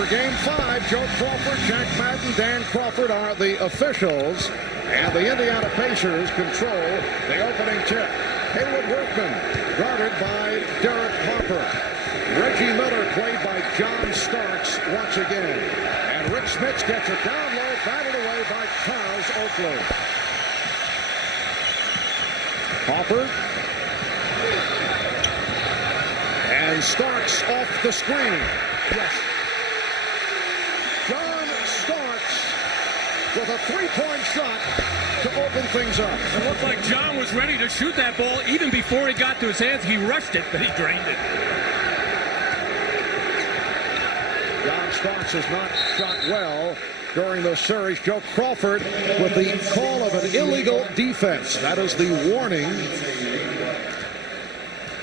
for Game 5, Joe Crawford, Jack Madden, Dan Crawford are the officials, and the Indiana Pacers control the opening tip. Haywood Workman, guarded by Derek Harper. Reggie Miller, played by John Starks once again. And Rick Smits gets it down low, batted away by Charles Oakley. Harper. And Starks off the screen. Yes. John Starks with a three-point shot to open things up. It looked like John was ready to shoot that ball even before it got to his hands. He rushed it, but he drained it. John Starks has not shot well during the series. Joe Crawford with the call of an illegal defense. That is the warning.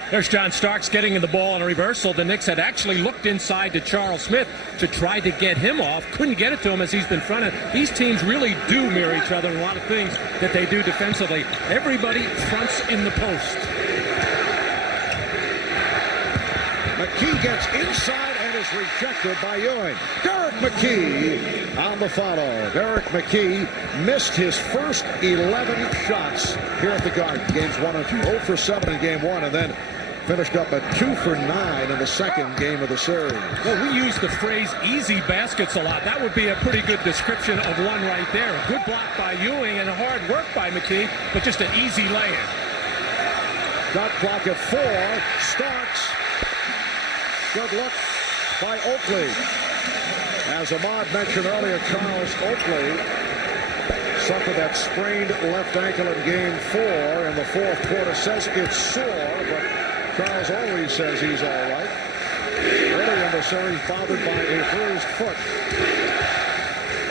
There's John Starks getting in the ball on a reversal. The Knicks had actually looked inside to Charles Smith to try to get him off. Couldn't get it to him as he's been fronted. These teams really do mirror each other in a lot of things that they do defensively. Everybody fronts in the post. McKee gets inside and is rejected by Ewing. Derek McKee on the follow. Derek McKee missed his first 11 shots here at the Garden. Games 1 and 2. 0 for 7 in Game 1, and then finished up at 2 for 9 in the second game of the series. Well, we use the phrase easy baskets a lot. That would be a pretty good description of one right there. A good block by Ewing and a hard work by McKee, but just an easy lay-in. Shot clock at 4. Starks. Good look by Oakley. As Ahmad mentioned earlier, Charles Oakley suffered that sprained left ankle in Game 4 in the fourth quarter. Says it's sore, but Charles always says he's all right. Early in the series, bothered by a bruised foot.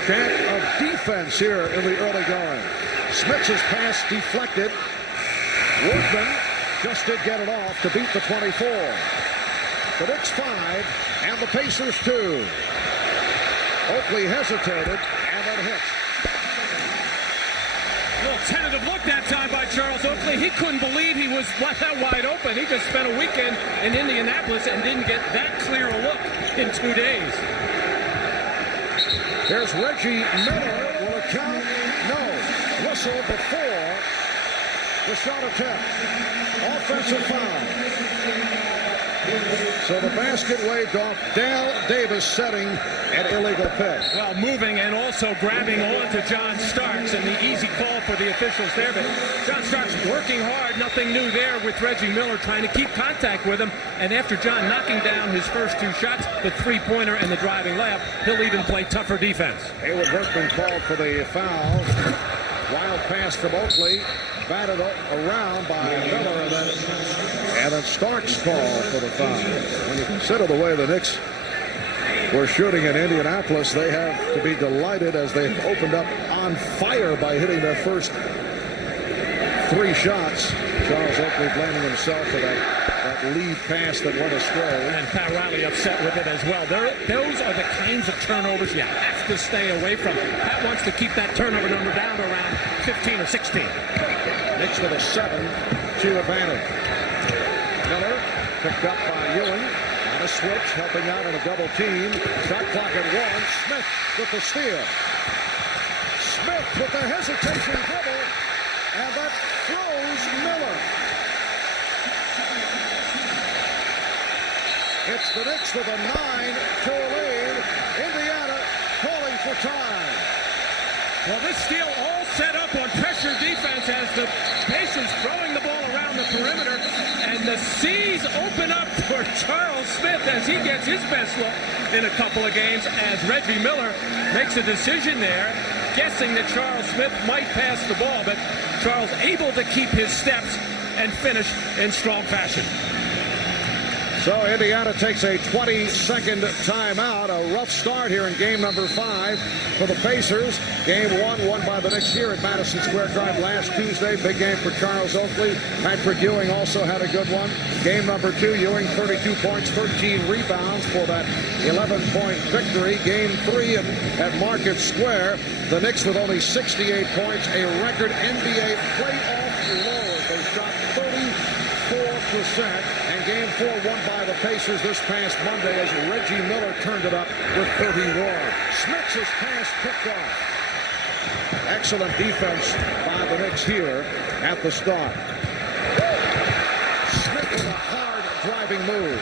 Chant of defense here in the early going. Smits' pass deflected. Workman just did get it off to beat the 24. The Knicks 5 and the Pacers 2. Oakley hesitated and then hits. A little tentative look that time by Charles Oakley. He couldn't believe he was that wide open. He just spent a weekend in Indianapolis and didn't get that clear a look in 2 days. There's Reggie Miller. Will it count? No. Whistle before the shot attempt. Offensive foul. So the basket waved off. Dale Davis setting an illegal pick. Well, moving and also grabbing onto John Starks, and the easy call for the officials there. But John Starks working hard, nothing new there with Reggie Miller trying to keep contact with him. And after John knocking down his first 2 shots, the three-pointer and the driving layup, he'll even play tougher defense. Haywood Workman called for the foul. Wild pass from Oakley. Batted around by Miller, and then Starks called for the foul. When you consider the way the Knicks were shooting in Indianapolis, they have to be delighted as they opened up on fire by hitting their first 3 shots. Charles Oakley blaming himself for that lead pass that went astray. And Pat Riley upset with it as well. Those are the kinds of turnovers you have to stay away from. Pat wants to keep that turnover number down to around 15 or 16. Knicks with a 7-2 advantage. Miller picked up by Ewing. On a switch, helping out in a double team. Shot clock at 1. Smith with the steal. Smith with the hesitation dribble. And that throws Miller. It's the Knicks with a 9-2 lead. Indiana calling for time. Well, this steal all set up on pressure defense as the Pacers throwing the ball around the perimeter, and the C's open up for Charles Smith as he gets his best look in a couple of games as Reggie Miller makes a decision there, guessing that Charles Smith might pass the ball, but Charles able to keep his steps and finish in strong fashion. So Indiana takes a 20-second timeout. A rough start here in game number 5 for the Pacers. Game 1 won by the Knicks here at Madison Square Garden last Tuesday. Big game for Charles Oakley. Patrick Ewing also had a good one. Game number 2, Ewing 32 points, 13 rebounds for that 11-point victory. Game 3 at Market Square. The Knicks with only 68 points, a record NBA playoff low as they shot 34% was set, and Game 4 won by the Pacers this past Monday as Reggie Miller turned it up with 30 more. Smith's pass picked off. Excellent defense by the Knicks here at the start. Smith with a hard driving move.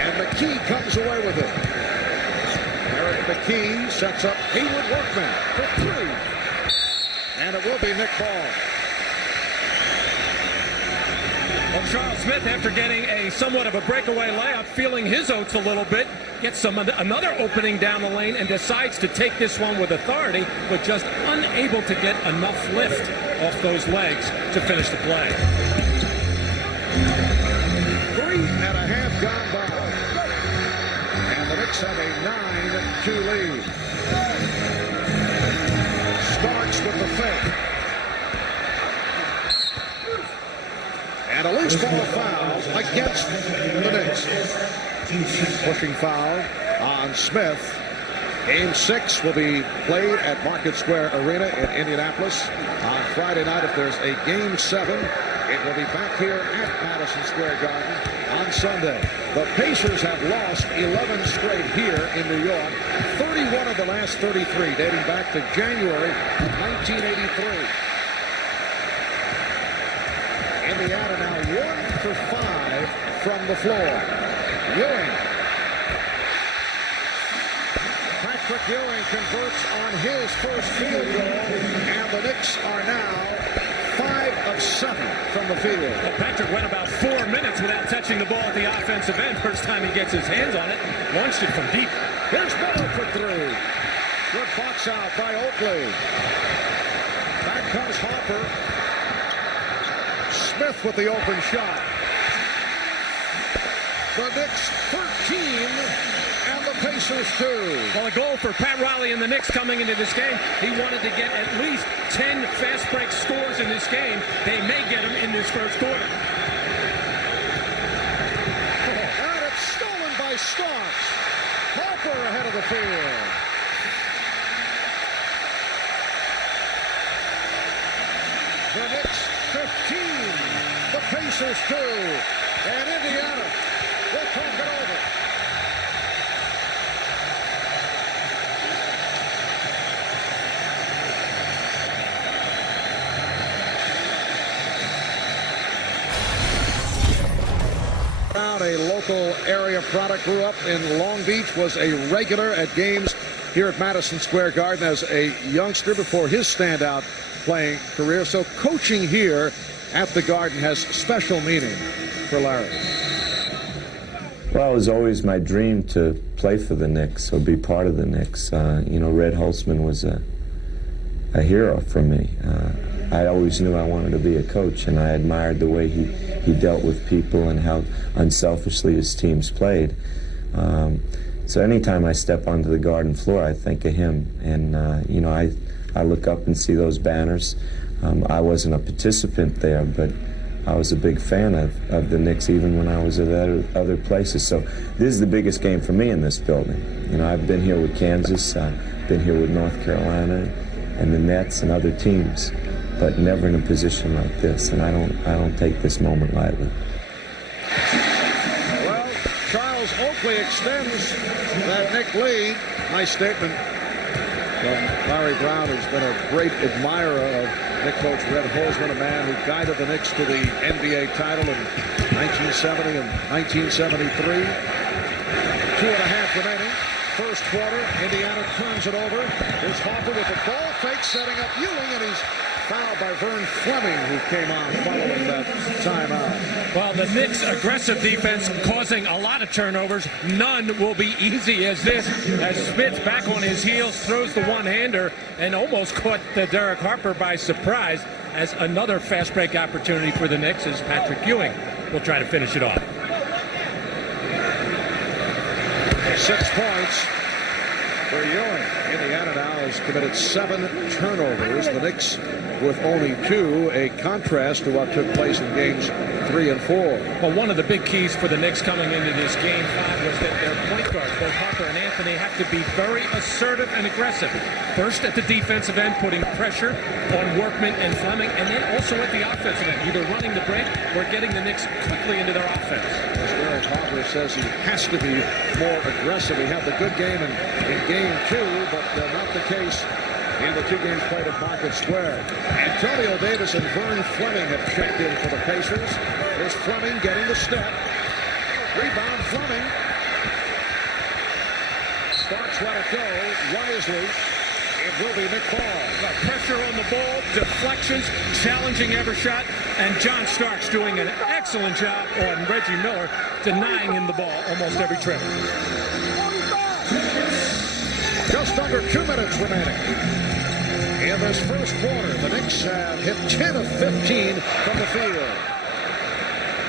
And McKee comes away with it. Eric McKee sets up Haywood Workman for three. And it will be Nick Ball. Well, Charles Smith, after getting a somewhat of a breakaway layup, feeling his oats a little bit, gets another opening down the lane and decides to take this one with authority, but just unable to get enough lift off those legs to finish the play. 3.5 gone by. And the Knicks have a 9-2 lead. Starks with the fake. And a loose ball foul against the Knicks. Pushing foul on Smith. Game 6 will be played at Market Square Arena in Indianapolis on Friday night. If there's a Game 7, it will be back here at Madison Square Garden on Sunday. The Pacers have lost 11 straight here in New York, 31 of the last 33, dating back to January of 1983. Indiana now 1 for 5 from the floor. Ewing. Patrick Ewing converts on his first field goal, and the Knicks are now 5 of 7 from the field. Well, Patrick went about 4 minutes without touching the ball at the offensive end. First time he gets his hands on it, launched it from deep. Here's Miller for three. Good box out by Oakley. Back comes Harper. Smith with the open shot. The Knicks 13 and the Pacers 2. Well, a goal for Pat Riley and the Knicks coming into this game. He wanted to get at least 10 fast break scores in this game. They may get them in this first quarter. And it's stolen by Starks. Harper ahead of the field. The Knicks 15, the Pacers 2, and Indiana will talk it over. Brown, a local area product, grew up in Long Beach, was a regular at games here at Madison Square Garden as a youngster before his standout playing career. So coaching here at the Garden has special meaning for Larry. Well, it was always my dream to play for the Knicks or be part of the Knicks. You know, Red Holzman was a hero for me. I always knew I wanted to be a coach, and I admired the way he dealt with people and how unselfishly his teams played. So anytime I step onto the Garden floor, I think of him. And, you know, I look up and see those banners. I wasn't a participant there, but I was a big fan of the Knicks even when I was at other places. So this is the biggest game for me in this building. You know, I've been here with Kansas, I've been here with North Carolina and the Nets and other teams, but never in a position like this. And I don't take this moment lightly. Well, Charles Oakley extends that Knick lead. Nice statement from Larry Brown, who's been a great admirer of Knick coach Red Holzman, a man who guided the Knicks to the NBA title in 1970 and 1973. 2.5 remaining. First quarter, Indiana turns it over. Here's Harper with the ball fake, setting up Ewing, and he's fouled by Vern Fleming, who came on following that timeout. Well, the Knicks' aggressive defense causing a lot of turnovers. None will be easy as this, as Smith's back on his heels, throws the one-hander, and almost caught Derek Harper by surprise, as another fast break opportunity for the Knicks as Patrick Ewing will try to finish it off. 6 points for Ewing. Indiana now has committed 7 turnovers. The Knicks with only 2, a contrast to what took place in games 3 and 4. Well, one of the big keys for the Knicks coming into this game 5 was that their point guards, both Harper and Anthony, have to be very assertive and aggressive. First at the defensive end, putting pressure on Workman and Fleming, and then also at the offensive end, either running the break or getting the Knicks quickly into their offense. As Derek Harper says, he has to be more aggressive. He had the good game in game 2, but not the case in the 2 games played at Market Square. Antonio Davis and Vern Fleming have checked in for the Pacers. Here's Fleming getting the step. Rebound Fleming. Starks let it go wisely. It will be Nick Paul. Pressure on the ball, deflections, challenging every shot, and John Starks doing an excellent job on Reggie Miller, denying him the ball almost every trip. Just under 2 minutes remaining. In this first quarter, the Knicks have hit 10 of 15 from the field.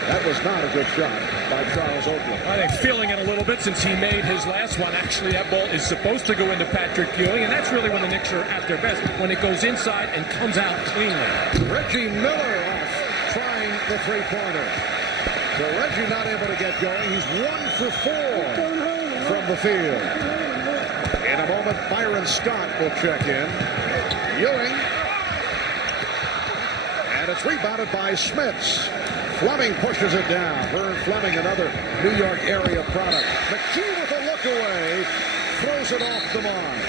That was not a good shot by Charles Oakley. I think feeling it a little bit since he made his last one. Actually, that ball is supposed to go into Patrick Ewing, and that's really when the Knicks are at their best, when it goes inside and comes out cleanly. Reggie Miller off trying the three-pointer. So Reggie not able to get going. He's 1 for 4 from the field. In a moment, Byron Scott will check in. Ewing. And it's rebounded by Smits. Fleming pushes it down. Vern Fleming, another New York area product. McKee with a look away. Throws it off the mark.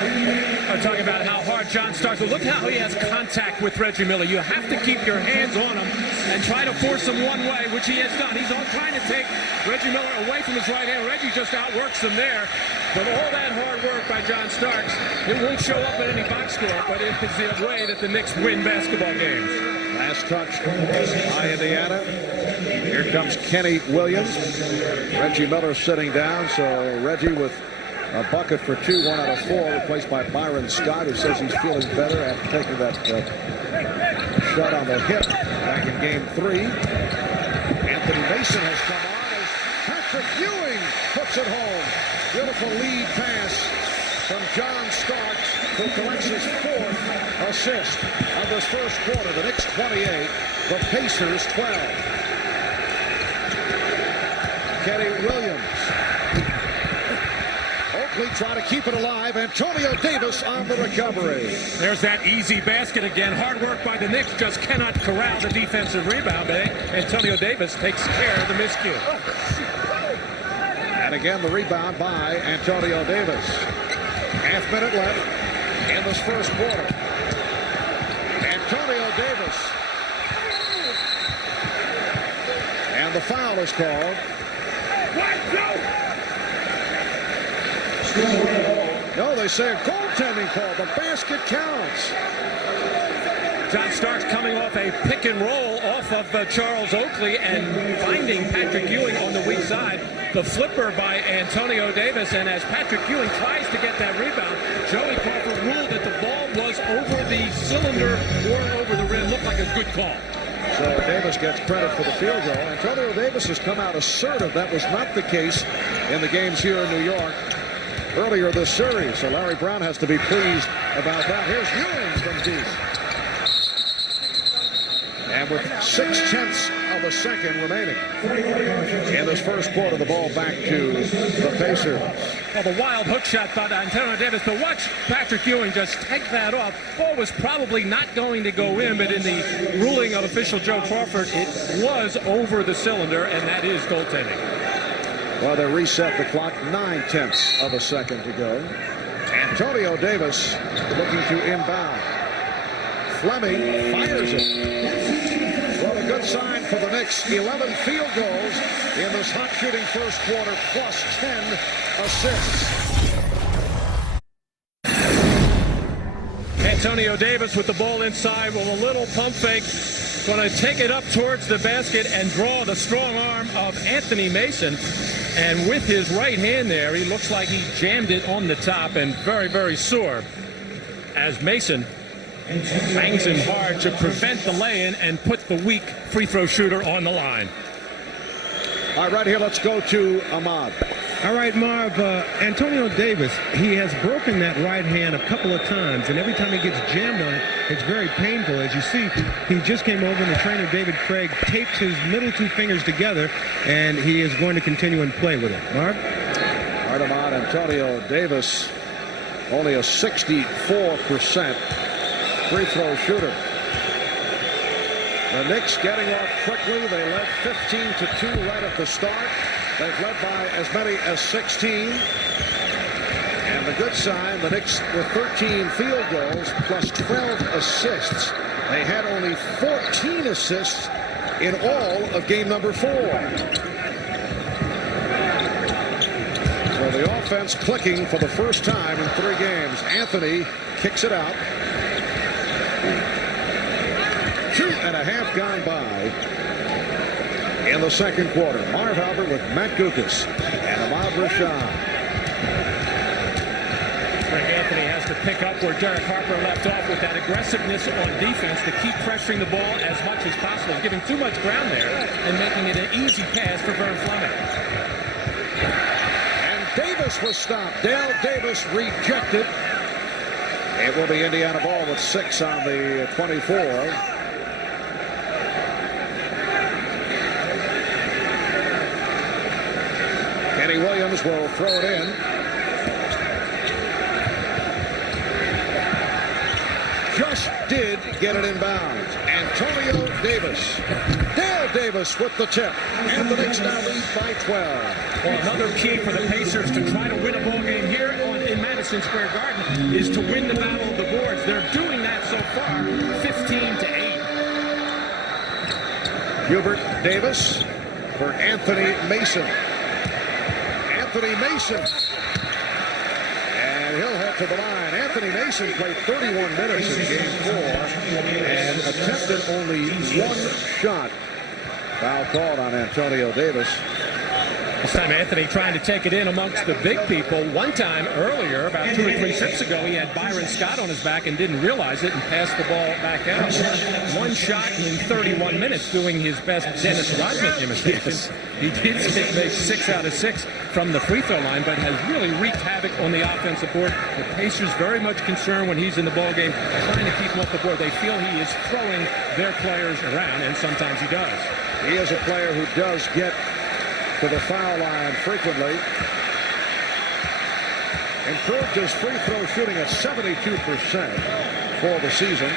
I'm talking about how hard John Starks. Look how he has contact with Reggie Miller. You have to keep your hands on him and try to force him one way, which he has done. He's trying to take Reggie Miller away from his right hand. Reggie just outworks him there. But all that hard work by John Starks, it won't show up in any box score, but it is the way that the Knicks win basketball games. Last touch by Indiana. Here comes Kenny Williams. Reggie Miller sitting down, so Reggie with a bucket for 2, 1 out of 4, replaced by Byron Scott, who says he's feeling better after taking that shot on the hip back in game 3. Anthony Mason has come on as Patrick Ewing puts it home. Beautiful lead pass from John Starks, who collects his 4th assist of this first quarter. The Knicks 28, the Pacers 12. Kenny Williams. Oakley try to keep it alive. Antonio Davis on the recovery. There's that easy basket again. Hard work by the Knicks, just cannot corral the defensive rebound. Antonio Davis takes care of the miscue. And again, the rebound by Antonio Davis. Half minute left in this first quarter. Antonio Davis. And the foul is called. No, they say a goaltending call. The basket counts. John Starks coming off a pick and roll off of Charles Oakley and finding Patrick Ewing on the weak side. The flipper by Antonio Davis, and as Patrick Ewing tries to get that rebound, Joey Crawford ruled that the ball was over the cylinder or over the rim. Looked like a good call. So Davis gets credit for the field goal. Antonio Davis has come out assertive. That was not the case in the games here in New York earlier this series. So Larry Brown has to be pleased about that. Here's Ewing from deep. And with 0.6 of a second remaining in this first quarter, the ball back to the Pacers. Well, the wild hook shot by Antonio Davis, but watch Patrick Ewing just take that off. Ball was probably not going to go in, but in the ruling of official Joe Crawford, it was over the cylinder, and that is goaltending. Well, they reset the clock, 0.9 of a second to go. Antonio Davis looking to inbound. Fleming fires it. Well, a good sign for the Knicks. 11 field goals in this hot shooting first quarter, plus 10 assists. Antonio Davis with the ball inside with a little pump fake. Going to take it up towards the basket and draw the strong arm of Anthony Mason. And with his right hand there, he looks like he jammed it on the top and very, very sore. As Mason bangs him hard to prevent the lay-in and put the weak free throw shooter on the line. All right, right here, let's go to Ahmad. All right, Marv, Antonio Davis, he has broken that right hand a couple of times, and every time he gets jammed on it, it's very painful. As you see, he just came over, and the trainer, David Craig, taped his middle two fingers together, and he is going to continue and play with it. Marv? All right, Ahmad, Antonio Davis, only a 64% free throw shooter. The Knicks getting off quickly. They led 15-2 right at the start. They've led by as many as 16. And the good sign, the Knicks with 13 field goals plus 12 assists. They had only 14 assists in all of game number 4. So the offense clicking for the first time in 3 games. Anthony kicks it out. 2.5 gone by in the second quarter. Marv Albert with Matt Gukas and Ahmad Rashad. Frank Anthony has to pick up where Derek Harper left off with that aggressiveness on defense to keep pressuring the ball as much as possible, giving too much ground there and making it an easy pass for Vern Fleming. And Davis was stopped. Dale Davis rejected. It will be Indiana ball with 6 on the 24. Kenny Williams will throw it in. Just did get it in bounds. Antonio Davis. Dale Davis with the tip. And the Knicks now lead by 12. Well, another key for the Pacers to try to win a ball game here in Madison Square Garden is to win the battle of the boards. They're doing that so far, 15-8. Hubert Davis for Anthony Mason. Anthony Mason. And he'll head to the line. Anthony Mason played 31 minutes in game 4 and attempted only 1 shot. Foul called on Antonio Davis. This time Anthony trying to take it in amongst the big people. One time earlier, about 2 or 3 trips ago, he had Byron Scott on his back and didn't realize it and passed the ball back out. 1 shot in 31 minutes, doing his best Dennis Rodman imitation. He did make 6 out of 6 from the free throw line, but has really wreaked havoc on the offensive board. The Pacers very much concerned when he's in the ball game, trying to keep him off the board. They feel he is throwing their players around, and sometimes he does. He is a player who does get to the foul line frequently. Improved his free throw shooting at 72% for the season.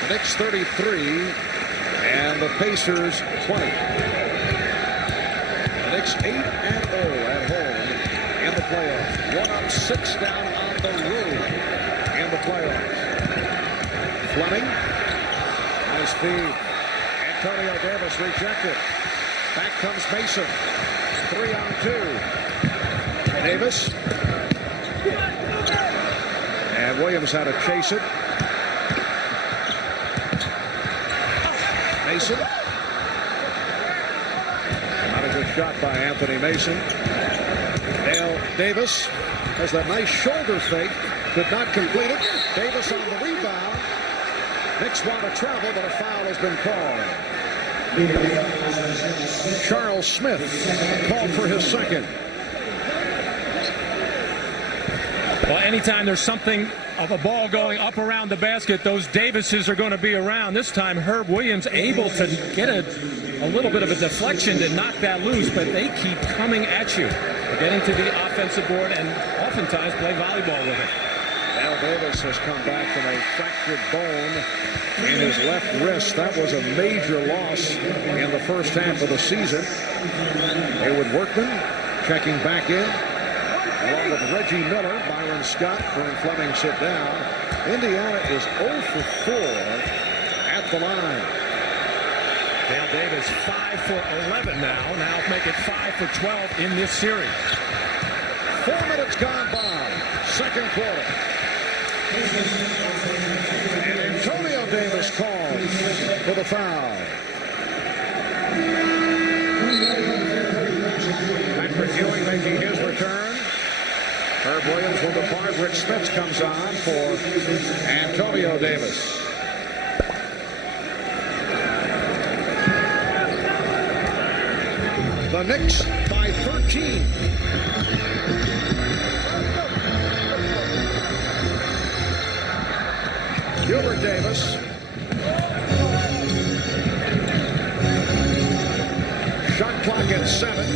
The Knicks 33 and the Pacers 20. The Knicks 8-0 at home in the playoffs. 1 up, 6 down on the road in the playoffs. Fleming, high speed. Antonio Davis rejected. Back comes Mason. 3 on 2. Davis. And Williams had to chase it. Mason. Not a good shot by Anthony Mason. Dale Davis has that nice shoulder fake. Could not complete it. Davis on the rebound. Knicks want to travel, but a foul has been called. Charles Smith called for his second. Well, anytime there's something of a ball going up around the basket, those Davises are going to be around. This time, Herb Williams able to get a little bit of a deflection to knock that loose, but they keep coming at you. Getting to the offensive board and oftentimes play volleyball with it. Al Davis has come back from a fractured bone in his left wrist. That was a major loss in the first half of the season. Haywood Workman checking back in, along with Reggie Miller, Byron Scott, Vern Fleming sit down. Indiana is 0 for 4 at the line. Dale Davis 5 for 11 now. Now make it 5 for 12 in this series. 4 minutes gone by. Second quarter. And Antonio Davis calls for the foul. Patrick Ewing making his return. Herb Williams will depart. Rich Smith comes on for The Knicks by 13. Hubert Davis. Shot clock at 7.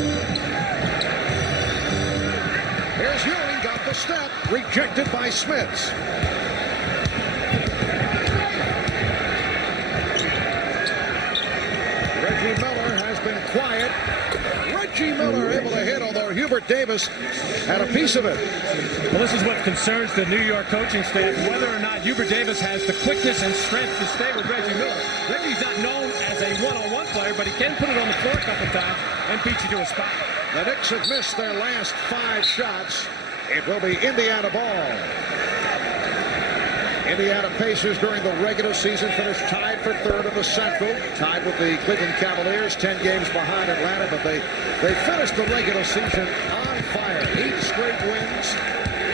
Here's Ewing, got the step, rejected by Smits. Reggie Miller has been quiet. Reggie Miller able to hit, although Hubert Davis had a piece of it. Well, this is what concerns the New York coaching staff, whether or not Hubert Davis has the quickness and strength to stay with Reggie Miller. Reggie's not known as a one-on-one player, but he can put it on the floor a couple times and beat you to a spot. The Knicks have missed their last 5 shots. It will be Indiana ball. Indiana Pacers during the regular season finished tied for 3rd in the Central, tied with the Cleveland Cavaliers, 10 games behind Atlanta, but they finished the regular season on fire. 8 straight wins,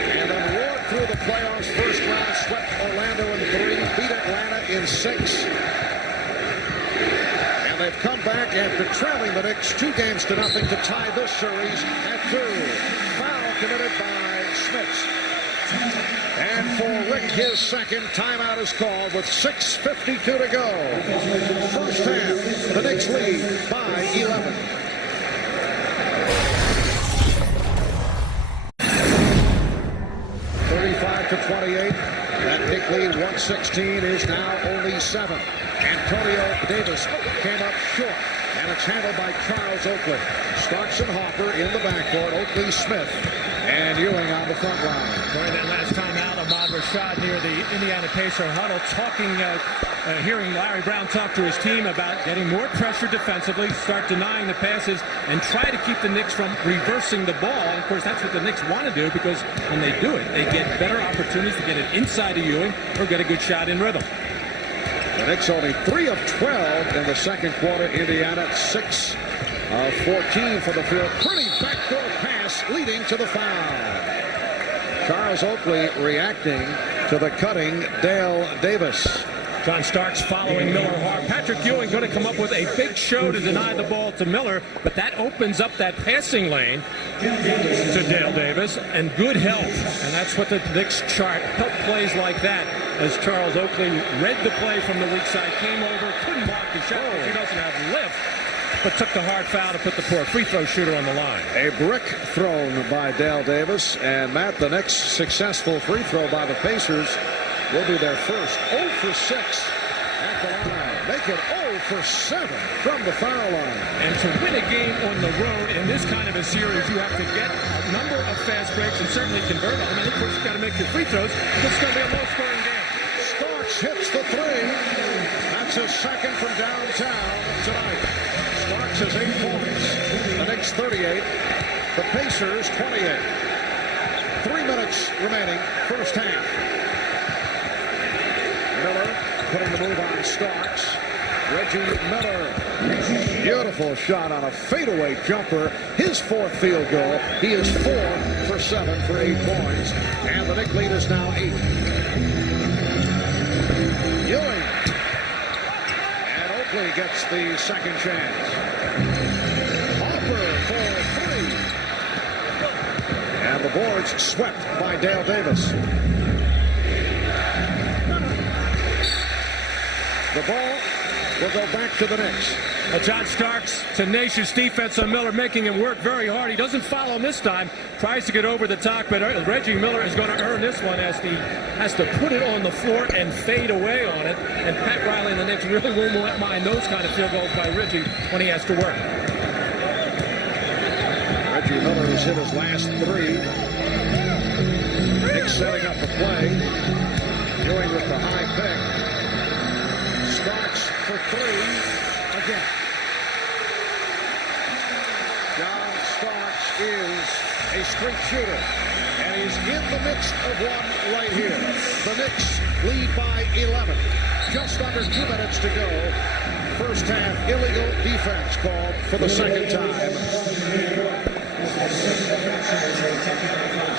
and then roared through the playoffs. First round, swept Orlando in 3, beat Atlanta in 6. And they've come back after trailing the Knicks 2-0 to tie this series at 2. Foul committed by Smits. And for Rick, his second timeout is called with 6:52 to go. First half, the Knicks lead by 11. (35-28). That Knick lead, 116, is now only 7. Antonio Davis came up short, and it's handled by Charles Oakley. Starks and Hopper in the backcourt. Oakley, Smith, and Ewing on the front line. During that last timeout, Ahmad Rashad near the Indiana Pacer huddle hearing Larry Brown talk to his team about getting more pressure defensively, start denying the passes, and try to keep the Knicks from reversing the ball. And of course, that's what the Knicks want to do, because when they do it, they get better opportunities to get it inside of Ewing or get a good shot in rhythm. The Knicks only 3 of 12 in the second quarter. Indiana 6 of 14 for the field. Pretty backdoor pass leading to the foul. Charles Oakley reacting to the cutting Dale Davis. John Starks following Miller hard. Patrick Ewing going to come up with a big show to deny the ball to Miller, but that opens up that passing lane to Dale Davis, and good help. And that's what the Knicks chart. Help plays like that, as Charles Oakley read the play from the weak side, came over, couldn't block the shot because he doesn't have lift, but took the hard foul to put the poor free throw shooter on the line. A brick thrown by Dale Davis, and Matt, the next successful free throw by the Pacers will be their first. 0 for 6 at the line. Make it 0 for 7 from the foul line. And to win a game on the road in this kind of a series, you have to get a number of fast breaks and certainly convert on them. And of course, you've got to make your free throws. It's going to be a low-scoring game. Starks hits the 3. That's his second from downtown tonight. Starks has 8 points. The Knicks 38. The Pacers 28. 3 minutes remaining, first half. Miller putting the move on Starks. Reggie Miller. Beautiful shot on a fadeaway jumper. His 4th field goal. He is 4 for 7 for 8 points. And the Knicks lead is now 8. Ewing. And Oakley gets the second chance. Hopper for 3. And the boards swept by Dale Davis. The ball will go back to the Knicks. John Starks, tenacious defense on Miller, making him work very hard. He doesn't foul him this time. Tries to get over the top, but Reggie Miller is going to earn this one as he has to put it on the floor and fade away on it. And Pat Riley and the Knicks really won't mind those kind of field goals by Reggie when he has to work. Reggie Miller has hit his last 3. Knicks setting up the play. Ewing with the high pick. Starks for 3 again. John Starks is a street shooter, and he's in the midst of one right here. The Knicks lead by 11. Just under 2 minutes to go. First half illegal defense called for the second time.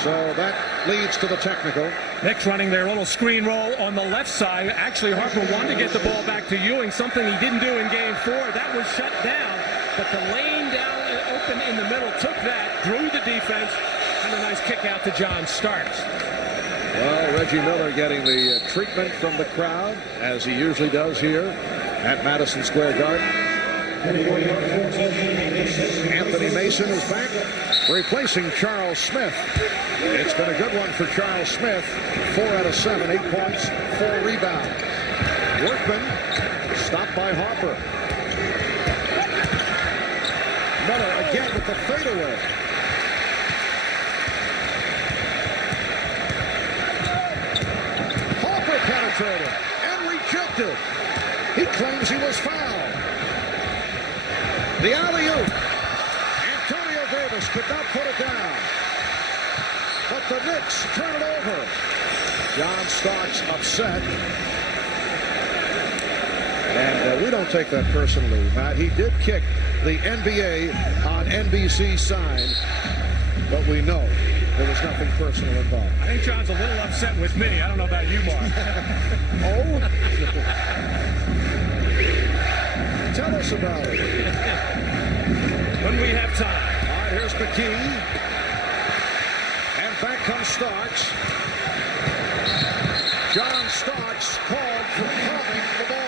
So that leads to the technical. Knicks running their little screen roll on the left side. Actually, Harper wanted to get the ball back to Ewing, something he didn't do in Game 4. That was shut down, but the lane down open in the middle, took that, drew the defense, and a nice kick out to John Starks. Well, Reggie Miller getting the treatment from the crowd, as he usually does here at Madison Square Garden. Anthony Mason is back, replacing Charles Smith. It's been a good one for Charles Smith. 4 out of 7, 8 points, 4 rebounds. Workman stopped by Harper. Miller again with the fadeaway. Harper penetrated and rejected. He claims he was fouled. The alley-oop. Antonio Davis could not put it down. But the Knicks turn it over. John Starks upset. And we don't take that personally, Matt. He did kick the NBA on NBC sign, but we know there was nothing personal involved. I think John's a little upset with me. I don't know about you, Mark. Oh? Tell us about it. When we have time. All right, here's McKee. And back comes Starks. John Starks called for palming the ball.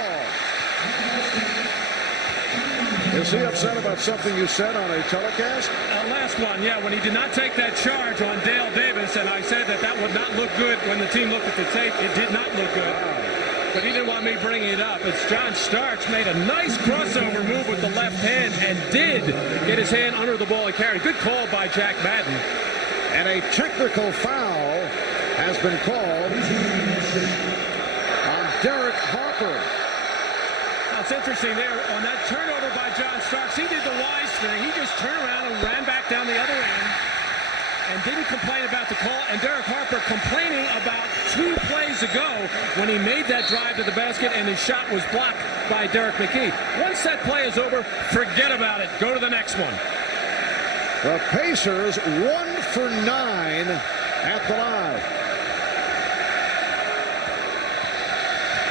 Is he upset about something you said on a telecast? Last one, yeah, when he did not take that charge on Dale Davis, and I said that that would not look good when the team looked at the tape. It did not look good. But he didn't want me bringing it up. It's John Starks made a nice crossover move with the left hand and did get his hand under the ball and carry. Good call by Jack Madden. And a technical foul has been called on Derek Harper. It's interesting there on that turnover by John Starks. He did the wise thing. He just turned around and ran back down the other end and didn't complain about the call. And Derek Harper complaining about 2 plays ago when he made that drive to the basket and his shot was blocked by Derek McKee. Once that play is over, forget about it. Go to the next one. The Pacers 1 for 9 at the line.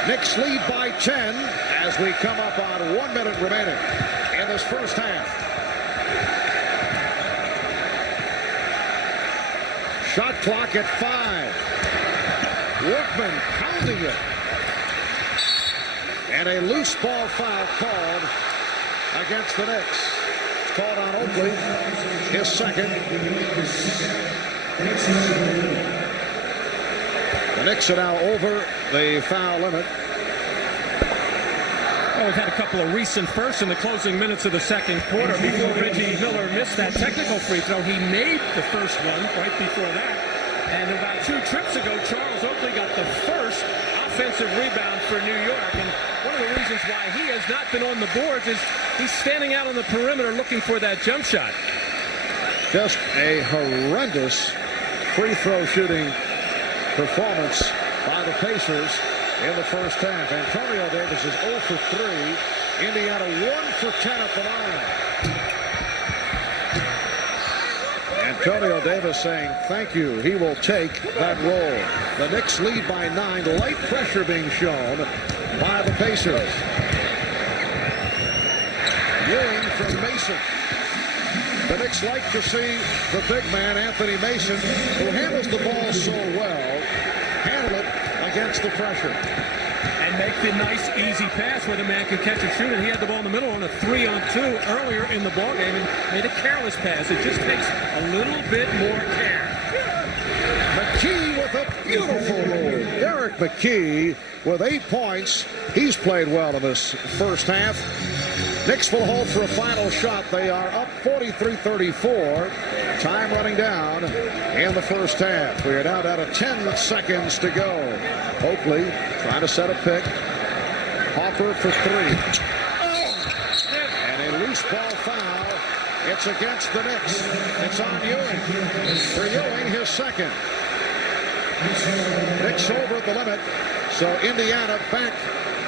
Knicks lead by 10 as we come up on 1 minute remaining in this first half. Shot clock at 5. Workman pounding it. And a loose ball foul called against the Knicks. It's called on Oakley, his second. The Knicks are now over the foul limit. Well, we've had a couple of recent firsts in the closing minutes of the second quarter. Before Reggie Miller missed that technical free throw, he made the first one right before that. And about 2 trips ago, Charles Oakley got the first offensive rebound for New York. And one of the reasons why he has not been on the boards is he's standing out on the perimeter looking for that jump shot. Just a horrendous free throw shooting performance by the Pacers in the first half. Antonio Davis is 0 for 3. Indiana 1 for 10 at the line. Antonio Davis saying thank you. He will take that role. The Knicks lead by 9. Light pressure being shown by the Pacers. Ewing from Mason. The Knicks like to see the big man, Anthony Mason, who handles the ball so well, handle it against the pressure. And make the nice, easy pass where the man can catch and shoot it. He had the ball in the middle on a 3-on-2 earlier in the ballgame and made a careless pass. It just takes a little bit more care. McKee with a beautiful move. Derek McKee with 8 points. He's played well in this first half. Knicks will hold for a final shot. They are up 43-34. Time running down in the first half. We are now down to 10 seconds to go. Oakley trying to set a pick. Harper for 3. And a loose ball foul. It's against the Knicks. It's on Ewing. For Ewing, his second. Knicks over the limit. So Indiana back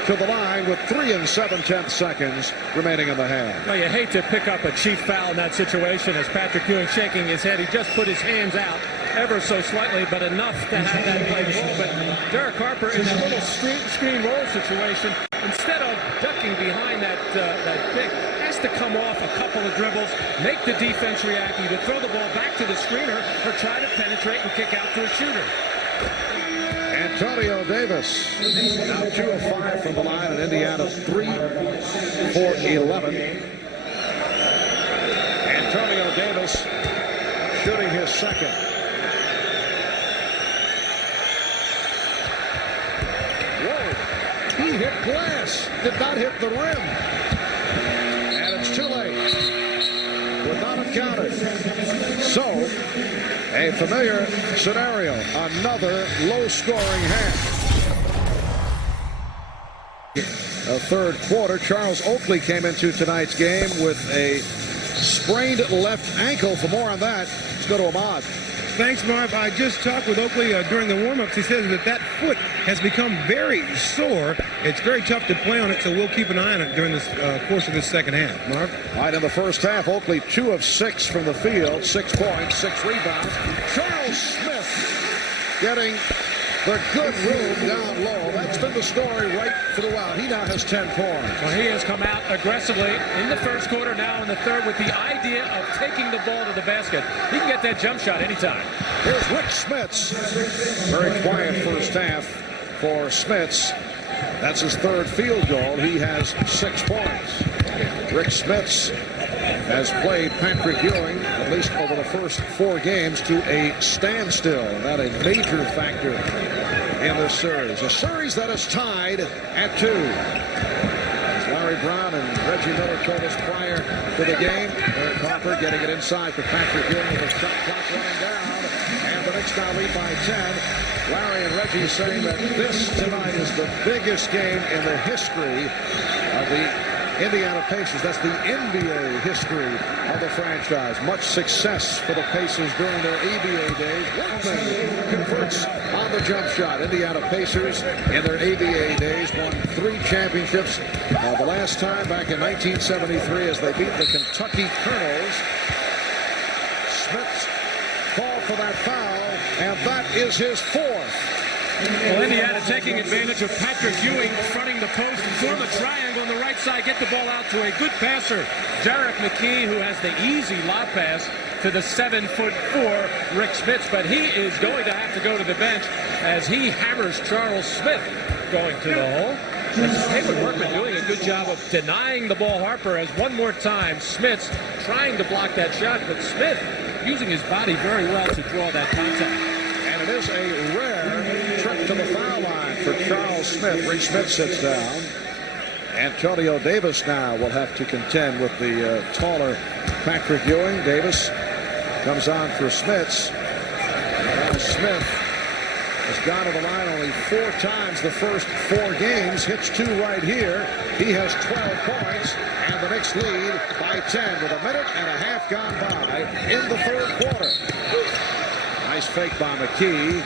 to the line with 3 7/10 seconds remaining in the half. Well, you hate to pick up a cheap foul in that situation as Patrick Ewing shaking his head. He just put his hands out ever so slightly, but enough to have that play roll. But Derek Harper in that little screen roll situation instead of ducking behind that pick, has to come off a couple of dribbles, make the defense react, either throw the ball back to the screener or try to penetrate and kick out to a shooter. Antonio Davis, now 2 of 5 from the line, and Indiana 3 for 11. Antonio Davis shooting his second. Whoa, he hit glass, did not hit the rim. And it's too late. Would not have counted. So, a familiar scenario, another low-scoring half. A third quarter, Charles Oakley came into tonight's game with a sprained left ankle. For more on that, let's go to Ahmad. Thanks, Marv. I just talked with Oakley during the warm-ups. He says that foot has become very sore. It's very tough to play on it, so we'll keep an eye on it during this course of this second half. Marv? Right in the first half, Oakley 2 of 6 from the field, 6 points, 6 rebounds. Charles Smith getting the good room down low. That's been the story right throughout. He now has 10 points. Well, he has come out aggressively in the first quarter, now in the third, with the idea of taking the ball to the basket. He can get that jump shot anytime. Here's Rick Smits. Very quiet first half for Smits. That's his third field goal. He has 6 points. Rick Smits has played Patrick Ewing, at least over the first 4 games, to a standstill. That a major factor in this series. A series that is tied at 2. As Larry Brown and Reggie Miller told us prior to the game, Eric Harper getting it inside to Patrick Ewing with a shot clock running down. And the Knicks now lead by 10. Larry and Reggie saying that this tonight is the biggest game in the history of the Indiana Pacers. That's the NBA history of the franchise. Much success for the Pacers during their ABA days. Workman converts on the jump shot. Indiana Pacers in their ABA days won 3 championships. The last time back in 1973 as they beat the Kentucky Colonels. Smith called for that foul, and that is his 4th. Well, Indiana taking advantage of Patrick Ewing fronting the post, form a triangle on the right side, get the ball out to a good passer, Derek McKee, who has the easy lob pass to the 7'4" Rick Smits, but he is going to have to go to the bench as he hammers Charles Smith going to the hole. Hayward Workman doing a good job of denying the ball. Harper as one more time, Smits trying to block that shot, but Smith using his body very well to draw that contact. And it is a rare trip to the foul line for Charles Smith. Rick Smith sits down. Antonio Davis now will have to contend with the taller Patrick Ewing. Davis comes on for Smits. Now Smith has gone to the line only 4 times the first 4 games. Hits 2 right here. He has 12 points. And the Knicks lead by 10 with a minute and a half gone by in the third quarter. Nice fake by McKee,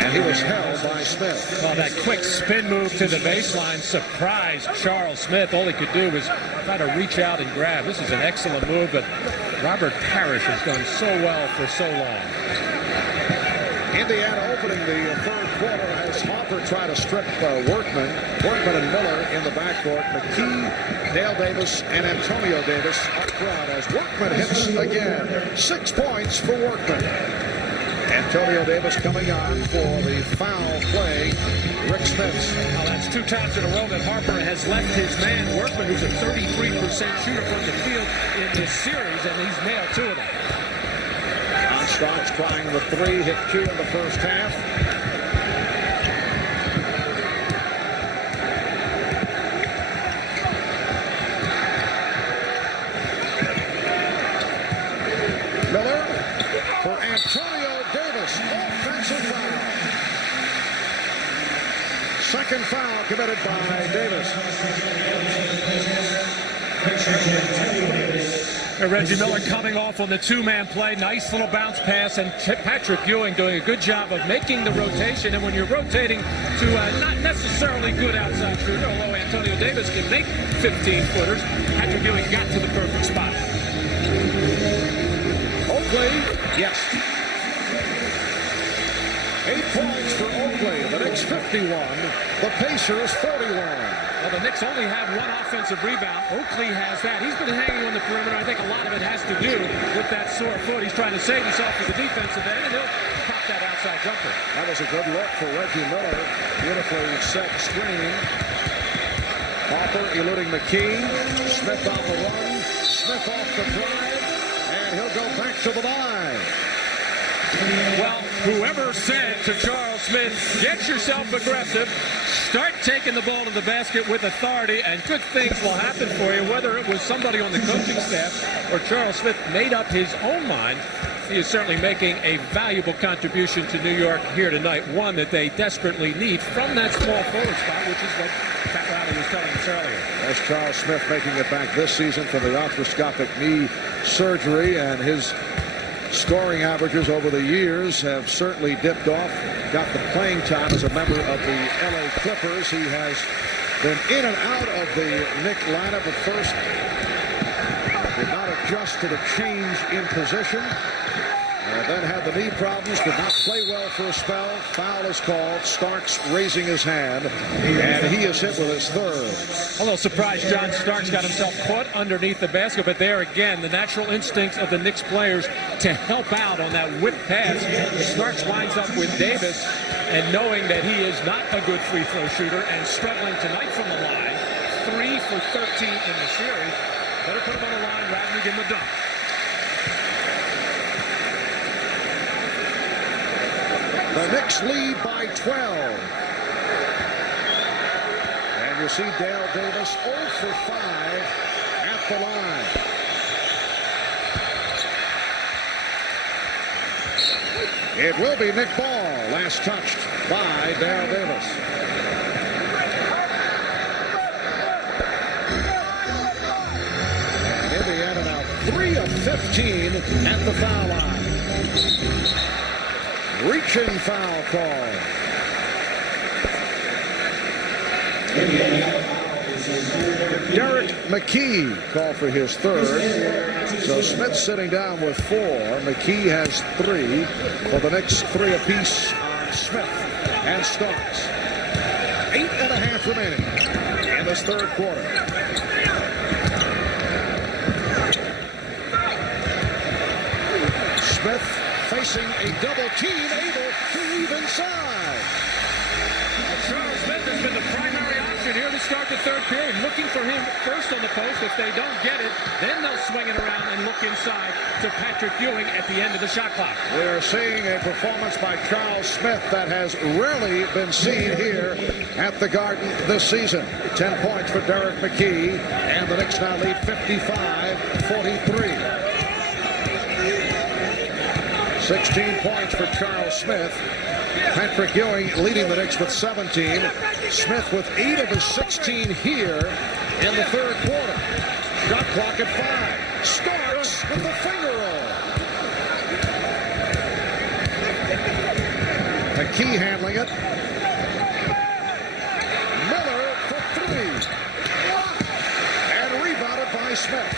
and he was held by Smith. Well, that quick spin move to the baseline surprised Charles Smith. All he could do was try to reach out and grab. This is an excellent move, but Robert Parrish has done so well for so long. Indiana opening the third quarter as Harper tried to strip Workman. Workman and Miller in the backcourt. McKee, Dale Davis, and Antonio Davis up front as Workman hits again. 6 points for Workman. Antonio Davis coming on for the foul play. Rick Smith. Well, that's 2 times in a row that Harper has left his man Workman, who's a 33% shooter from the field in this series, and he's nailed 2 of them. Starks trying the 3, hit 2 in the first half. Miller for Antonio Davis, offensive foul. Second foul committed by Davis. Reggie Miller coming off on the 2-man play. Nice little bounce pass, and Patrick Ewing doing a good job of making the rotation. And when you're rotating to not necessarily good outside shooter, although Antonio Davis can make 15-footers, Patrick Ewing got to the perfect spot. Oakley, yes. 8 points for Oakley. The Knicks 51, the Pacers 41. Well, the Knicks only have one offensive rebound. Oakley has that. He's been hanging on the perimeter. I think a lot of it has to do with that sore foot. He's trying to save himself for the defensive end, and he'll pop that outside jumper. That was a good look for Reggie Miller. Beautifully set screen. Harper eluding McKee. Smith on the run. Smith off the drive. And he'll go back to the line. Well, whoever said to Charles Smith, get yourself aggressive, start taking the ball to the basket with authority, and good things will happen for you, whether it was somebody on the coaching staff or Charles Smith made up his own mind. He is certainly making a valuable contribution to New York here tonight, one that they desperately need from that small forward spot, which is what Pat Riley was telling us earlier. That's Charles Smith making it back this season from the arthroscopic knee surgery, and his scoring averages over the years have certainly dipped off. Got the playing time as a member of the LA Clippers. He has been in and out of the Knick lineup at first. Did not adjust to the change in position. Then had the knee problems, did not play well for a spell. Foul is called. Starks raising his hand, and he is hit with his third. A little surprised John Starks got himself caught underneath the basket, but there again, the natural instincts of the Knicks players to help out on that whip pass. Starks lines up with Davis, and knowing that he is not a good free throw shooter and struggling tonight from the line, 3 for 13 in the series, better put him on the line rather than give him a dunk. The Knicks lead by 12. And you see Dale Davis 0 for 5 at the line. It will be Nick Ball, last touched by Dale Davis. And Indiana now 3 of 15 at the foul line. Reaching foul call. Derek McKee called for his third. So Smith sitting down with 4. McKee has 3. For the Knicks, 3 apiece on Smith and Starks. 8.5 remaining in this third quarter. Smith facing a double team, able to weave inside. Charles Smith has been the primary option here to start the third period, looking for him first on the post. If they don't get it, then they'll swing it around and look inside to Patrick Ewing at the end of the shot clock. We are seeing a performance by Charles Smith that has rarely been seen here at the Garden this season. 10 points for Derek McKee, and the Knicks now lead 55-43. 16 points for Charles Smith. Patrick Ewing leading the Knicks with 17. Smith with 8 of his 16 here in the third quarter. Shot clock at 5. Starks with the finger roll. McKee handling it. Miller for 3. And rebounded by Smith.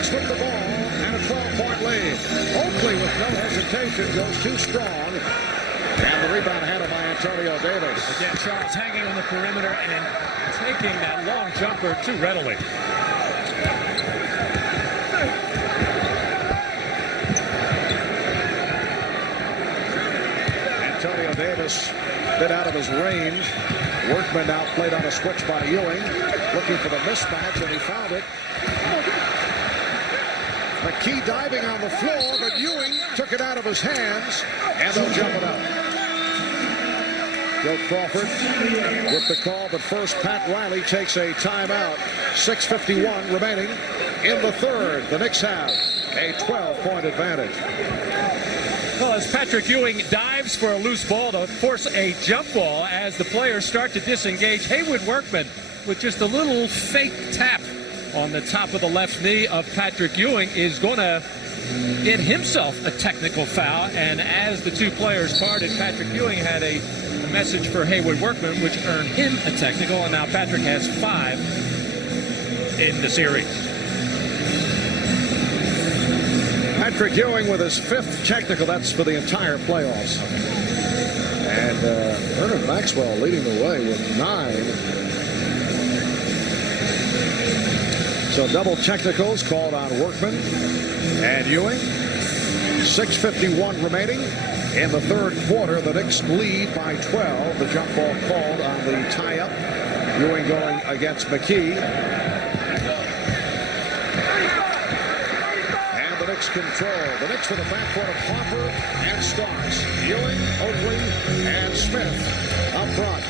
With the ball and a 12-point lead. Oakley with no hesitation goes too strong. And the rebound handled by Antonio Davis. Again, Charles hanging on the perimeter and taking that long jumper too readily. Antonio Davis a bit out of his range. Workman now played on a switch by Ewing. Looking for the mismatch, and he found it. McKee diving on the floor, but Ewing took it out of his hands, and they'll jump it up. Joe Crawford with the call, but first Pat Riley takes a timeout. 6:51 remaining in the third. The Knicks have a 12-point advantage. Well, as Patrick Ewing dives for a loose ball to force a jump ball, as the players start to disengage, Haywood Workman with just a little fake tap on the top of the left knee of Patrick Ewing is going to get himself a technical foul. And as the two players parted, Patrick Ewing had a message for Haywood Workman, which earned him a technical. And now Patrick has 5 in the series. Patrick Patrick Ewing with his 5th technical. That's for the entire playoffs. And Bernard Maxwell leading the way with 9. So double technicals called on Workman and Ewing. 6:51 remaining in the third quarter. The Knicks lead by 12. The jump ball called on the tie-up. Ewing going against McKee. And the Knicks control. The Knicks with the backcourt of Harper and Starks. Ewing, Oakley, and Smith up front.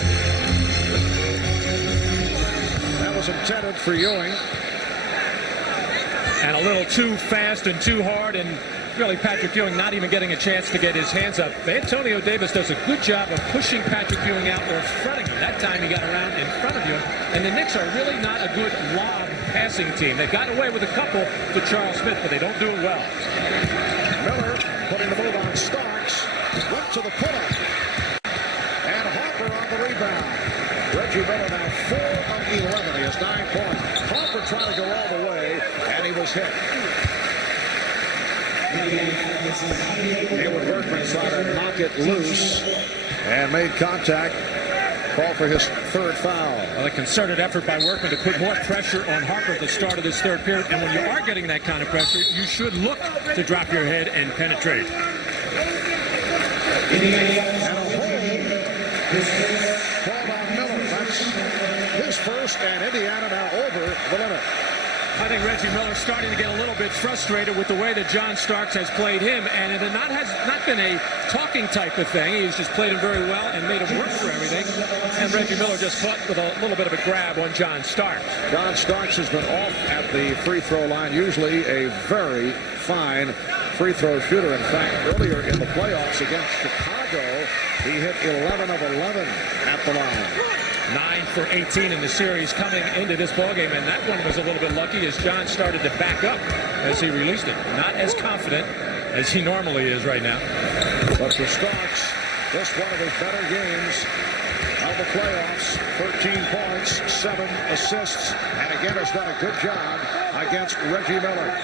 That was intended for Ewing. And a little too fast and too hard, and really Patrick Ewing not even getting a chance to get his hands up. Antonio Davis does a good job of pushing Patrick Ewing out or fronting him. That time he got around in front of Ewing. And the Knicks are really not a good lob passing team. They got away with a couple to Charles Smith, but they don't do it well. Miller putting the move on Starks. Went to the pull-up. And Harper on the rebound. Reggie Miller now 4 of 11. He has 9 points. Harper trying to go all the way, and he was hit. Hayward Workman tried to knock it loose and made contact. Call for his 3rd foul. Well, a concerted effort by Workman to put more pressure on Harper at the start of this third period. And when you are getting that kind of pressure, you should look to drop your head and penetrate. And a hold called on Miller. That's his first, and Indiana now over the limit. I think Reggie Miller's starting to get a little bit frustrated with the way that John Starks has played him, and it has not been a talking type of thing. He's just played him very well and made him work for everything. And Reggie Miller just caught with a little bit of a grab on John Starks. John Starks has been off at the free throw line, usually a very fine free throw shooter. In fact, earlier in the playoffs against Chicago, he hit 11 of 11 at the line. 9 for 18 in the series coming into this ballgame, and that one was a little bit lucky as John started to back up as he released it. Not as confident as he normally is right now. But for Starks, just one of his better games of the playoffs. 13 points, 7 assists, and again has done a good job against Reggie Miller.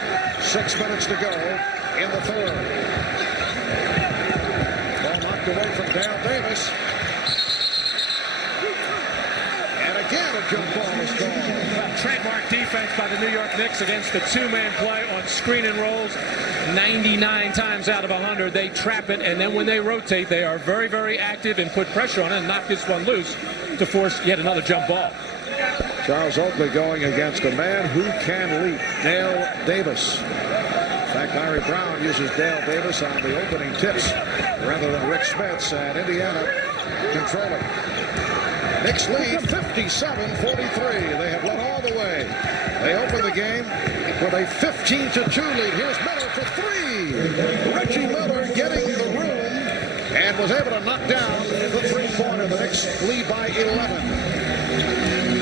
6 minutes to go in the third. Ball knocked away from Dale Davis. Again, a jump ball is called. Trademark defense by the New York Knicks against the two-man play on screen and rolls. 99 times out of 100, they trap it, and then when they rotate, they are very, very active and put pressure on it and knock this one loose to force yet another jump ball. Charles Oakley going against a man who can leap, Dale Davis. In fact, Larry Brown uses Dale Davis on the opening tips rather than Rick Smith's, and Indiana controlling. Knicks lead 57-43. They have led all the way. They open the game with a 15-2 lead. Here's Miller for 3. Reggie Miller getting the room and was able to knock down the three-pointer. The Knicks lead by 11.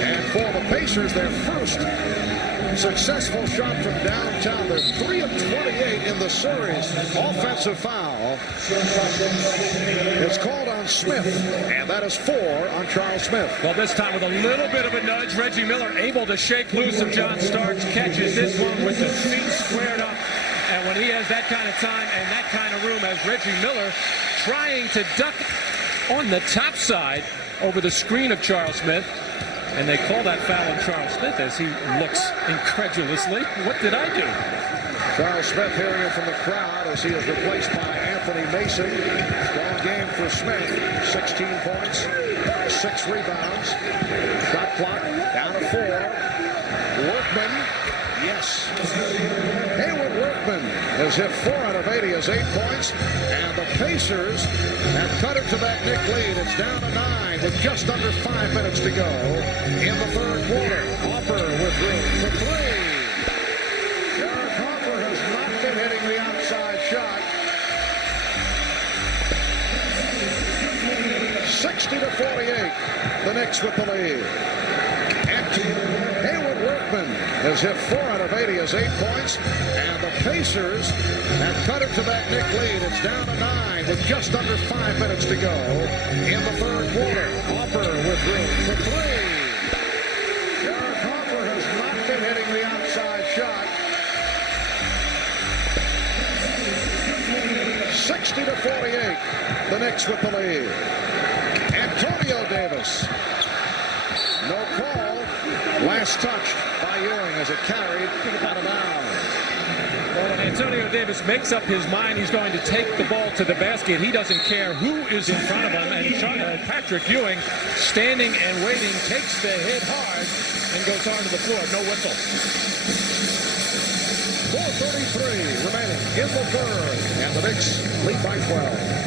And for the Pacers, their first successful shot from downtown. They're 3 of 28 in the series. Offensive foul. It's called on Smith, and that is 4 on Charles Smith. Well, this time with a little bit of a nudge, Reggie Miller able to shake loose of John Starks, catches this one with the feet squared up. And when he has that kind of time and that kind of room as Reggie Miller trying to duck on the top side over the screen of Charles Smith. And they call that foul on Charles Smith as he looks incredulously. What did I do? Charles Smith hearing it from the crowd as he is replaced by Anthony Mason. Strong game for Smith. 16 points, 6 rebounds. Shot clock down to 4. Workman, yes. Hayward Workman has hit 4 out of 8. He has 8 points. And the Pacers have cut it to that Knick lead. It's down to 9 with just under 5 minutes to go in the third quarter. Harper with room for 3. Derek Harper has not been hitting the outside shot. 60-48. The Knicks with the lead. And Hayward Workman has hit 4 out of 8. He has 8 points. And the Pacers have cut it to that Knick lead. It's down to 9 with just under 5 minutes to go in the third quarter. Harper with room for 3. Derek Harper has not been hitting the outside shot. The Knicks with the lead. Antonio Davis. No call. Last touched by Ewing as it carried out of bounds. Well, when Antonio Davis makes up his mind he's going to take the ball to the basket, he doesn't care who is in front of him. And Patrick Ewing, standing and waiting, takes the hit hard and goes onto the floor. No whistle. 4:33 remaining in the third. And the Knicks lead by 12.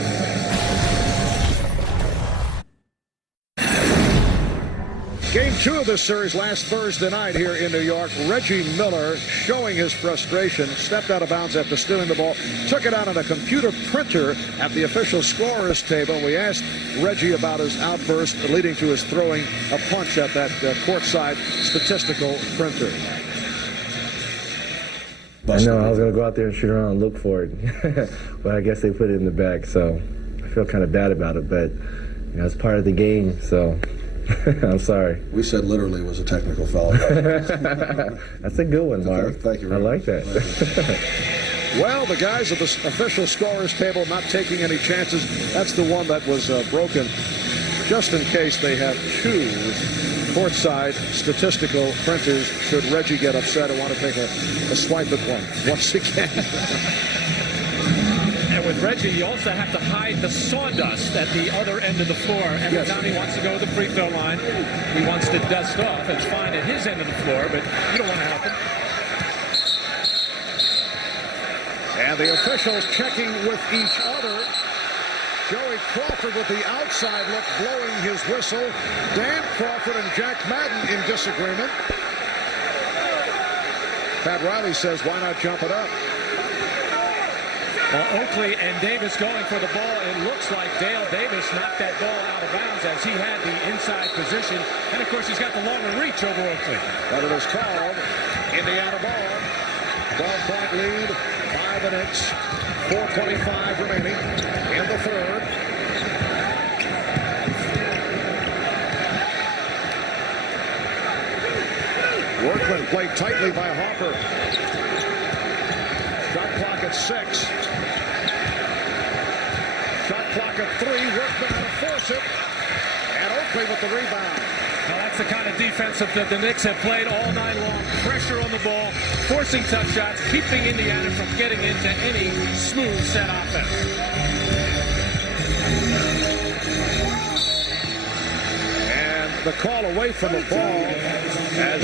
Game 2 of this series last Thursday night here in New York. Reggie Miller, showing his frustration, stepped out of bounds after stealing the ball, took it out on a computer printer at the official scorer's table. We asked Reggie about his outburst leading to his throwing a punch at that courtside statistical printer. I know I was going to go out there and shoot around and look for it, but I guess they put it in the bag, so I feel kind of bad about it, but you know, it's part of the game, so I'm sorry. We said literally it was a technical foul. That's a good one, Mark. Thank you. I like that. Well, the guys at the official scorer's table not taking any chances. That's the one that was broken, just in case they have two courtside statistical printers should Reggie get upset and want to take a swipe at one once again. And with Reggie, you also have to hide the sawdust at the other end of the floor. Every time he wants to go to the free throw line, he wants to dust off. It's fine at his end of the floor, but you don't want to help him. And the officials checking with each other. Joey Crawford with the outside look, blowing his whistle. Dan Crawford and Jack Madden in disagreement. Pat Riley says, why not jump it up? Well, Oakley and Davis going for the ball. It looks like Dale Davis knocked that ball out of bounds as he had the inside position. And, of course, he's got the longer reach over Oakley. But it is called. Indiana ball. 12-point lead by the Knicks. 4:25 remaining in the third. Workman played tightly by Harper. Shot clock at 6. Shot clock at 3. Workman had to force it. And Oakley with the rebound. Now, that's the kind of defense that the Knicks have played all night long. Pressure on the ball, forcing tough shots, keeping Indiana from getting into any smooth set offense. And the call away from the ball as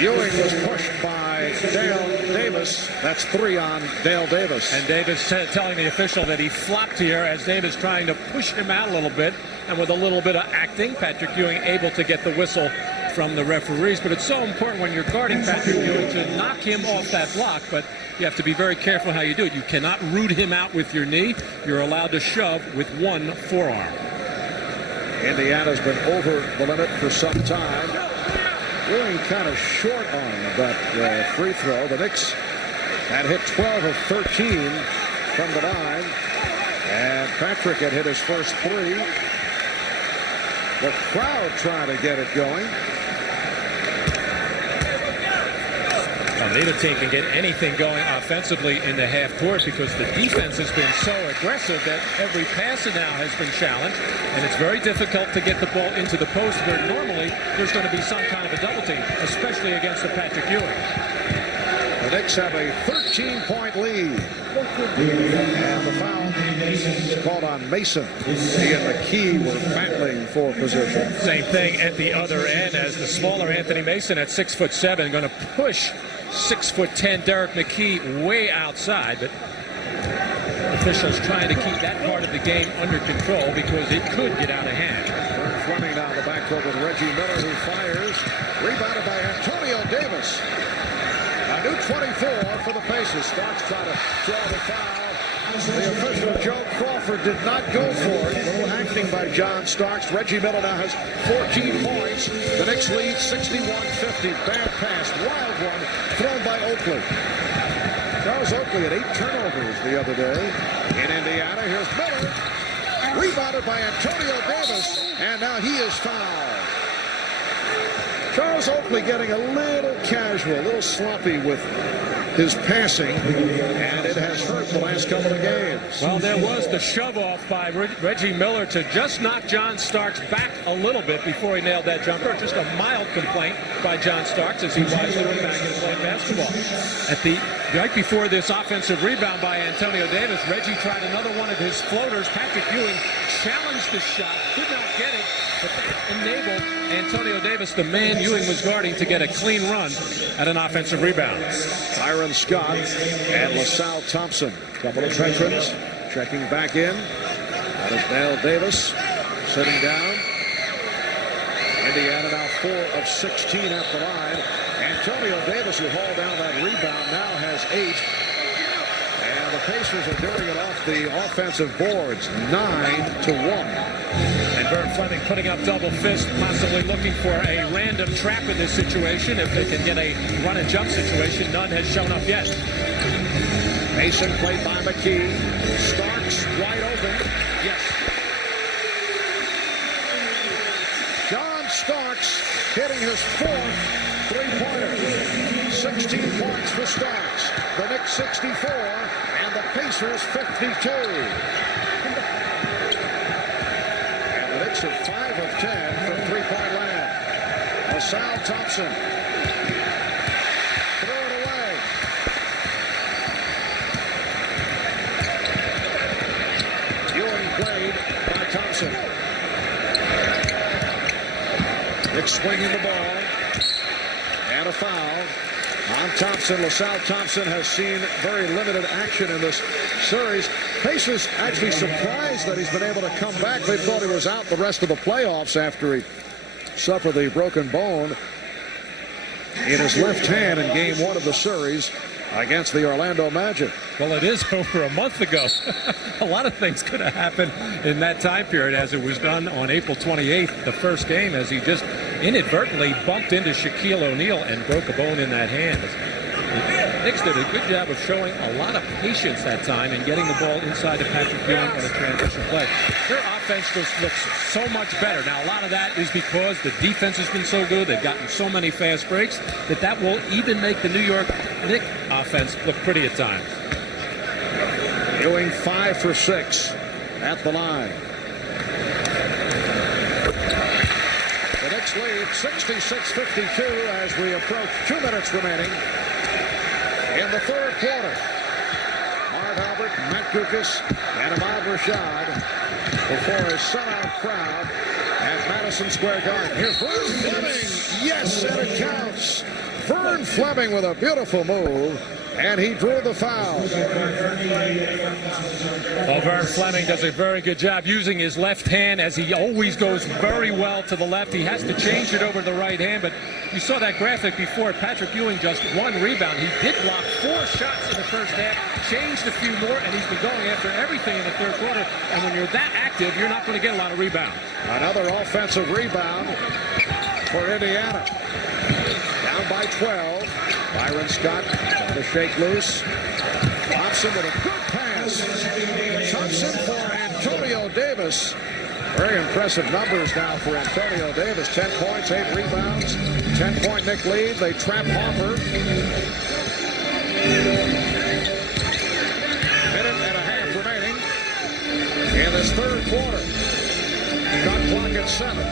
Ewing was pushed by Dale Davis. That's 3 on Dale Davis. And Davis telling the official that he flopped here as Davis trying to push him out a little bit. And with a little bit of acting, Patrick Ewing able to get the whistle from the referees. But it's so important when you're guarding Patrick Ewing to knock him off that block. But you have to be very careful how you do it. You cannot root him out with your knee. You're allowed to shove with one forearm. Indiana's been over the limit for some time. Ewing kind of short on that free throw. The Knicks had hit 12 of 13 from the line. And Patrick had hit his first 3. The crowd trying to get it going. Well, neither team can get anything going offensively in the half court because the defense has been so aggressive that every passer now has been challenged, and it's very difficult to get the ball into the post where normally there's going to be some kind of a double team, especially against the Patrick Ewing. The Knicks have a 13-point lead. And the foul is called on Mason. He and McKee were battling for position. Same thing at the other end as the smaller Anthony Mason at 6'7" going to push 6'10" Derek McKee way outside, but officials trying to keep that part of the game under control because it could get out of hand. Burns running down the backcourt with Reggie Miller, who fires. Rebounded by Antonio Davis. A new 24 for the Pacers. Starks try to draw the foul. The official, Joe Crawford, did not go for it. A little acting by John Starks. Reggie Miller now has 14 points. The Knicks lead 61-50. Bad pass. Wild one thrown by Oakley. Charles Oakley had 8 turnovers the other day in Indiana. Here's Miller. Rebounded by Antonio Davis. And now he is fouled. Charles Oakley getting a little casual, a little sloppy with his passing, and it has hurt the last couple of games. Well, there was the shove-off by Reggie Miller to just knock John Starks back a little bit before he nailed that jumper. Just a mild complaint by John Starks as he wisely went back and played basketball. Right before this offensive rebound by Antonio Davis, Reggie tried another one of his floaters. Patrick Ewing challenged the shot, could not get it, but that enabled Antonio Davis, the man Ewing was guarding, to get a clean run at an offensive rebound. Byron Scott and LaSalle Thompson, couple of veterans, checking back in. That is Dale Davis sitting down. Indiana now 4 of 16 at the line. Antonio Davis, who hauled down that rebound, now has 8. And the Pacers are doing it off the offensive boards, 9-1. And Vern Fleming putting up double fist, possibly looking for a random trap in this situation. If they can get a run and jump situation, none has shown up yet. Mason played by McKee. Starks wide open. Yes. John Starks hitting his 4th three-pointer. 16 points for Starks. The Knicks 64 and the Pacers 52. And the Knicks are 5 of 10 from three-point land. LaSalle Thompson. Throw it away. Ewing played by Thompson. Knicks swinging the ball. And a foul on Thompson. LaSalle Thompson has seen very limited action in this series. Pacers actually surprised that he's been able to come back. They thought he was out the rest of the playoffs after he suffered the broken bone in his left hand in game 1 of the series against the Orlando Magic. Well, it is over a month ago. A lot of things could have happened in that time period, as it was done on April 28th, the first game, as he just inadvertently bumped into Shaquille O'Neal and broke a bone in that hand. The Knicks did a good job of showing a lot of patience that time and getting the ball inside to Patrick Ewing on a transition play. Their offense just looks so much better. Now, a lot of that is because the defense has been so good. They've gotten so many fast breaks that will even make the New York Knicks offense look pretty at times. Ewing 5 for 6 at the line. The Knicks lead 66-52 as we approach 2 minutes remaining in the third quarter. Marv Albert, Matt Gukas, and Ahmad Rashad before a sellout crowd at Madison Square Garden. Here's Vern Fleming. Yes, and it counts. Vern Fleming with a beautiful move. And he drew the foul. Well, Vern Fleming does a very good job using his left hand, as he always goes very well to the left. He has to change it over to the right hand, but you saw that graphic before. Patrick Ewing just 1 rebound. He did block 4 shots in the first half, changed a few more, and he's been going after everything in the third quarter. And when you're that active, you're not going to get a lot of rebounds. Another offensive rebound for Indiana. Down by 12. Byron Scott trying to shake loose. Thompson with a good pass. Thompson for Antonio Davis. Very impressive numbers now for Antonio Davis. 10 points, 8 rebounds. 10-point Knick lead. They trap Hopper. Minute and a half remaining in this third quarter. Shot clock at 7.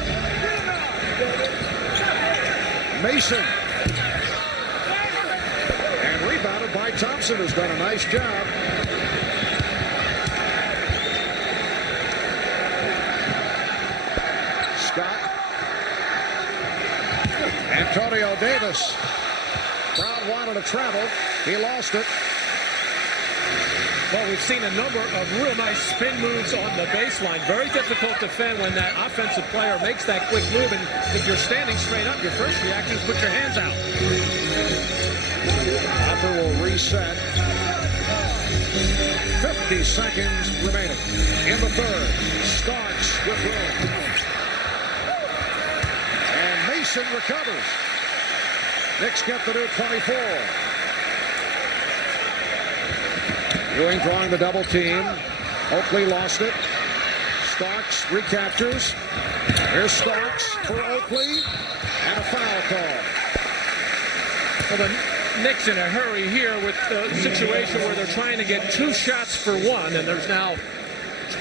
Mason. Rebounded by Thompson, who's done a nice job. Scott. Antonio Davis. Brown wanted to travel. He lost it. Well, we've seen a number of real nice spin moves on the baseline. Very difficult to defend when that offensive player makes that quick move. And if you're standing straight up, your first reaction is put your hands out. Hopper will reset. 50 seconds remaining in the third. Starks with room. And Mason recovers. Knicks get the new 24. Ewing drawing the double team. Oakley lost it. Starks recaptures. Here's Starks for Oakley, and a foul call. Well, the Knicks in a hurry here with the situation where they're trying to get 2 shots for 1, and there's now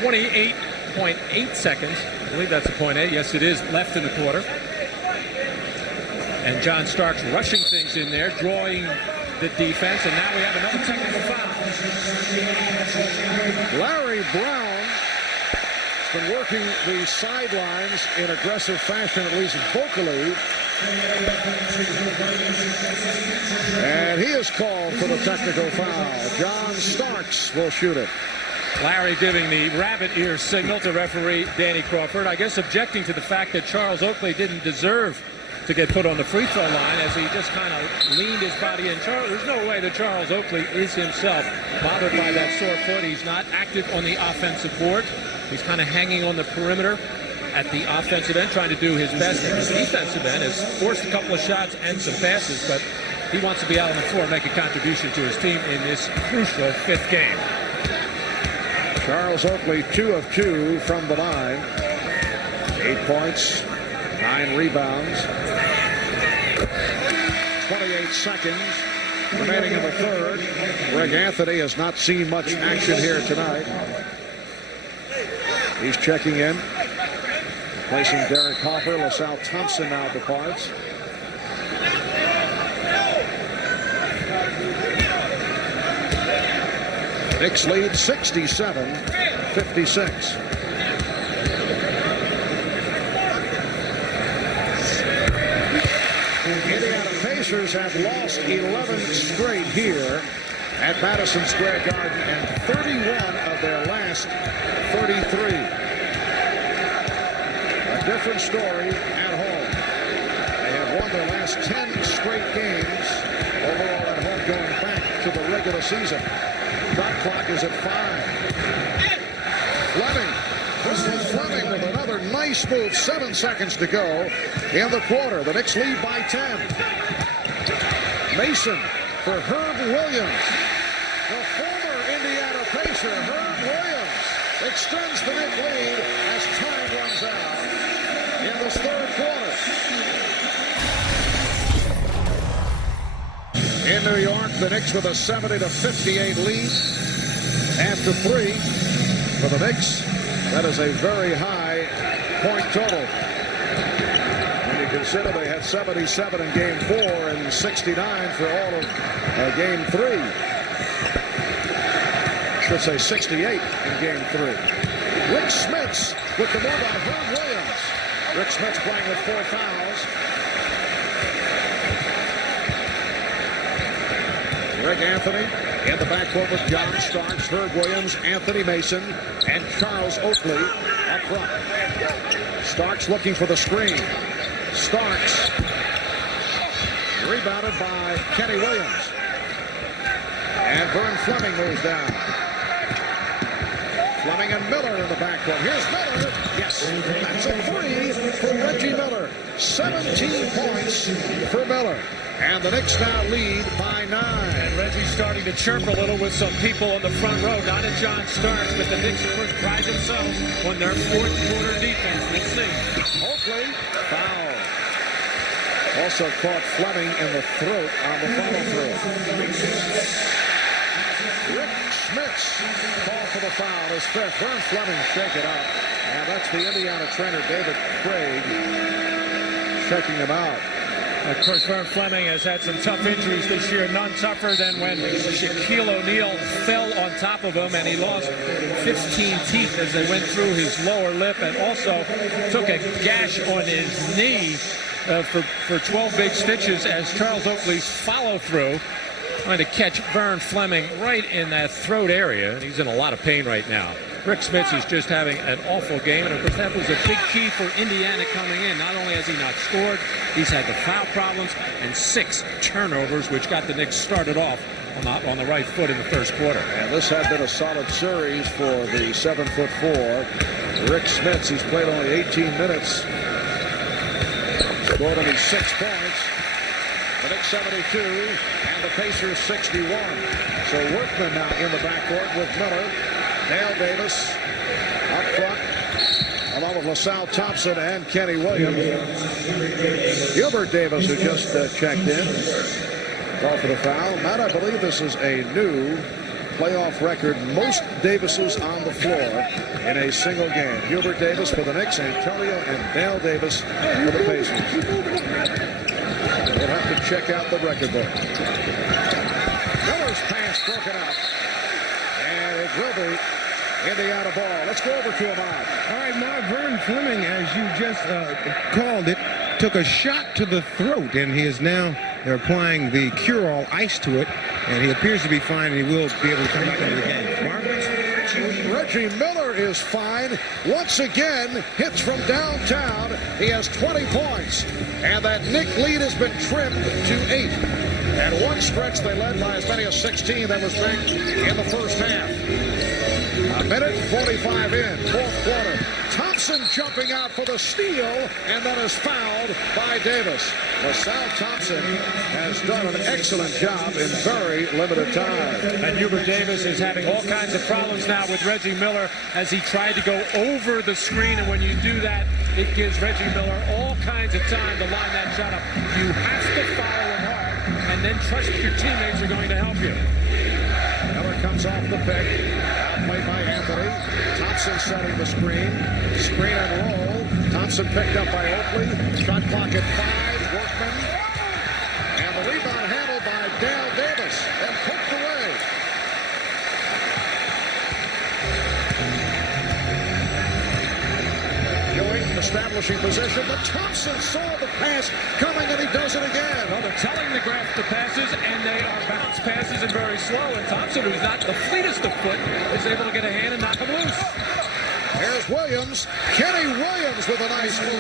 28.8 seconds. I believe that's a .8. Yes, it is left in the quarter. And John Starks rushing things in there, drawing the defense, and now we have another technical foul. Larry Brown has been working the sidelines in aggressive fashion, at least vocally. And he is called for the technical foul. John Starks will shoot it. Larry giving the rabbit ear signal to referee Danny Crawford, I guess objecting to the fact that Charles Oakley didn't deserve to get put on the free throw line as he just kind of leaned his body in. There's no way that Charles Oakley is himself bothered by that sore foot. He's not active on the offensive board. He's kind of hanging on the perimeter at the offensive end, trying to do his best. And his defensive end has forced a couple of shots and some passes, but he wants to be out on the floor and make a contribution to his team in this crucial 5th game. Charles Oakley, 2 of 2 from the line. 8 points, 9 rebounds. 28 seconds remaining in the third. Greg Anthony has not seen much action here tonight. He's checking in, replacing Derek Hopper. LaSalle Thompson now departs. Knicks lead 67-56. Indiana Pacers have lost 11 straight here at Madison Square Garden and 31 of their last 33. A different story at home. They have won their last 10 straight games overall at home going back to the regular season. Shot clock is at 5. Fleming. Crystal Fleming with another nice move. 7 seconds to go in the quarter. The Knicks lead by 10. Mason for Herb Williams. The former Indiana Pacer, Herb Williams, extends the Knicks lead as time runs out in this third quarter. In New York, the Knicks with a 70-58 lead. After 3 for the Knicks. That is a very high point total. When you consider they had 77 in Game 4 and 69 for all of Game 3. I should say 68 in Game 3. Rick Smits with the move on Herb Williams. Rick Smits playing with 4 fouls. Greg Anthony in the backcourt with John Starks, Herb Williams, Anthony Mason, and Charles Oakley up front. Starks looking for the screen. Starks rebounded by Kenny Williams. And Vern Fleming moves down. Fleming and Miller in the backcourt. Here's Miller. Yes, that's a 3 for Reggie Miller. 17 points for Miller. And the Knicks now lead by 9. And Reggie's starting to chirp a little with some people on the front row. Not at John Starks, but the Knicks, of course, pride themselves on their 4th quarter defense. Let's see. Oakley, foul. Also caught Fleming in the throat on the follow through. Rick Smits called for the foul. His 5th. Vern Fleming shake it out. And that's the Indiana trainer, David Craig, checking him out. Of course, Vern Fleming has had some tough injuries this year, none tougher than when Shaquille O'Neal fell on top of him and he lost 15 teeth as they went through his lower lip, and also took a gash on his knee for 12 big stitches as Charles Oakley's follow-through trying to catch Vern Fleming right in that throat area, and he's in a lot of pain right now. Rick Smits is just having an awful game, and of course that was a big key for Indiana coming in. Not only has he not scored, he's had the foul problems and 6 turnovers, which got the Knicks started off on the right foot in the first quarter. And this had been a solid series for the 7'4" Rick Smits. He's played only 18 minutes, scored only 6 points. The Knicks 72 and the Pacers 61. So Workman now in the backcourt with Miller. Dale Davis up front. LaSalle Thompson and Kenny Williams. Gilbert Davis, who just checked in, called for the foul. Matt, I believe this is a new playoff record, most Davises on the floor in a single game. Gilbert Davis for the Knicks, Antonio and Dale Davis for the Pacers. We'll have to check out the record book. Miller's pass broken up, and it will be Indiana ball. Let's go over to Ahmad. All right, now Vern Fleming, as you just called it, took a shot to the throat, and he is now applying the cure-all ice to it, and he appears to be fine, and he will be able to come back into the game. Mark? Reggie Miller is fine. Once again, hits from downtown. He has 20 points, and that Knick lead has been trimmed to 8. At one stretch, they led by as many as 16. That was back in the first half. A minute 45 in, fourth quarter. Thompson jumping out for the steal, and then is fouled by Davis. LaSalle Thompson has done an excellent job in very limited time. And Hubert Davis is having all kinds of problems now with Reggie Miller as he tried to go over the screen, and when you do that, it gives Reggie Miller all kinds of time to line that shot up. You have to follow him hard, and then trust your teammates are going to help you. Miller comes off the pick. Outplayed by Anthony. Thompson setting the screen. Screen and roll. Thompson picked up by Oakley. Shot clock at 5. Workman. And the rebound handled by Dale Davis. And poked away. Ewing establishing position. But Thompson saw the pass coming, and he does it again. Well, they're telling the Graf the passes, and they are bounce passes and very slow. And Thompson, who's not the fleetest of foot, is able to get a hand and knock him loose. Here's Williams. Kenny Williams with a nice move.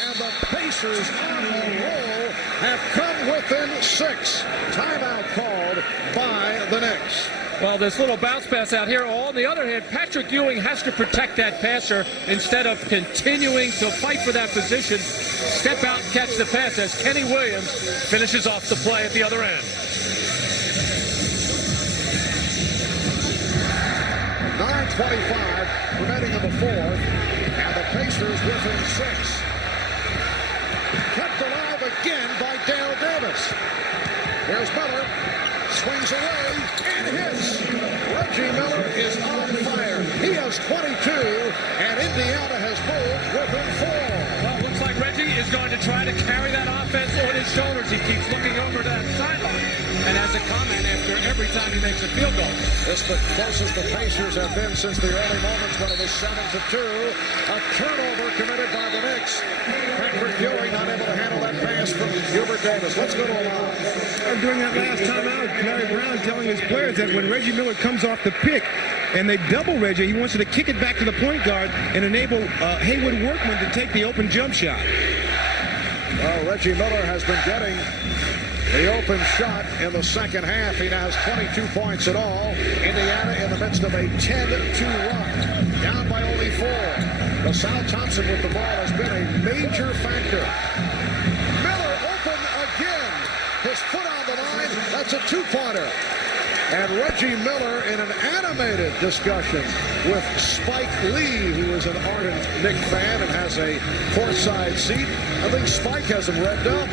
And the Pacers on a roll have come within 6. Timeout called by the Knicks. Well, this little bounce pass out here. On the other hand, Patrick Ewing has to protect that passer instead of continuing to fight for that position. Step out and catch the pass as Kenny Williams finishes off the play at the other end. 9:25 remaining in the fourth, and the Pacers within 6. Kept alive again by Dale Davis. Here's Miller, swings away and hits. Reggie Miller is on fire. He has 22, and Indiana has moved within 4. Well, it looks like Reggie is going to try to carry that offense on his shoulders. He keeps looking over to that sideline and has a comment after every time he makes a field goal. This is the closest the Pacers have been since the early moments when it was 7-2. A turnover committed by the Knicks. Patrick Ewing not able to handle that pass from Hubert Davis. Let's go to a line. During that last timeout, Larry Brown telling his players that when Reggie Miller comes off the pick and they double Reggie, he wants you to kick it back to the point guard and enable Haywood Workman to take the open jump shot. Well, Reggie Miller has been getting the open shot in the second half. He now has 22 points in all. Indiana in the midst of a 10-2 run. Down by only 4. LaSalle Thompson with the ball has been a major factor. Miller open again. His foot on the line. That's a 2-pointer. And Reggie Miller in an animated discussion with Spike Lee, who is an ardent Knicks fan and has a courtside seat. I think Spike has him revved up.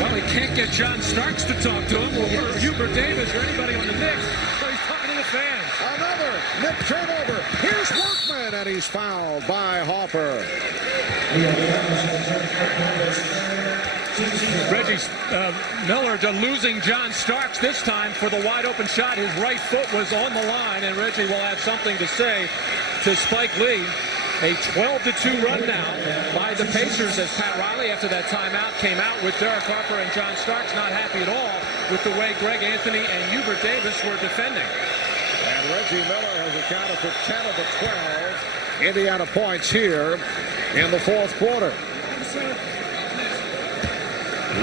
Well, he can't get John Starks to talk to him, or Hubert Davis, or anybody on the Knicks, so he's talking to the fans. Another Knick turnover. Here's Workman, and he's fouled by Hopper. Reggie Miller losing John Starks this time for the wide open shot. His right foot was on the line, and Reggie will have something to say to Spike Lee. A 12-2 run now by the Pacers as Pat Riley, after that timeout, came out with Derek Harper and John Starks not happy at all with the way Greg Anthony and Hubert Davis were defending. And Reggie Miller has accounted for 10 of the 12 Indiana points here in the fourth quarter.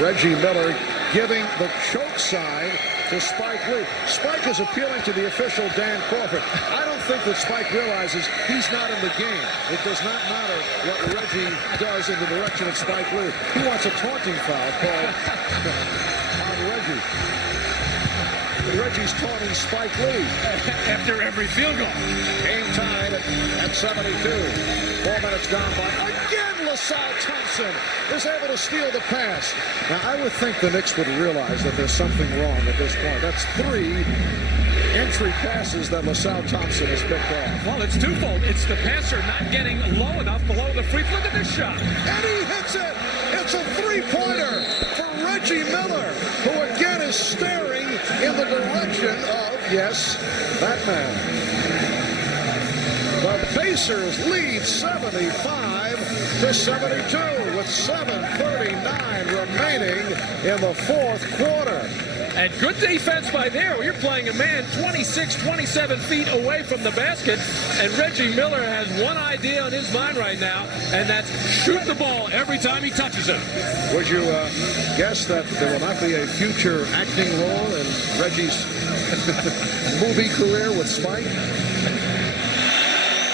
Reggie Miller giving the choke sign to Spike Lee. Spike is appealing to the official, Dan Crawford. I don't think that Spike realizes he's not in the game. It does not matter what Reggie does in the direction of Spike Lee. He wants a taunting foul called on Reggie. Reggie's taunting Spike Lee. After every field goal. Game tied at 72. 4 minutes has gone by. Again, LaSalle Thompson is able to steal the pass. Now, I would think the Knicks would realize that there's something wrong at this point. That's 3 entry passes that LaSalle Thompson has picked off. Well, it's twofold. It's the passer not getting low enough below the free. Look at this shot. And he hits it. It's a three-pointer for Reggie Miller, who again is staring in the direction of, yes, that man. The Pacers lead 75-72 with 7:39 remaining in the fourth quarter. And good defense by there. You're playing a man 26, 27 feet away from the basket. And Reggie Miller has one idea on his mind right now, and that's shoot the ball every time he touches it. Would you guess that there will not be a future acting role in Reggie's movie career with Spike?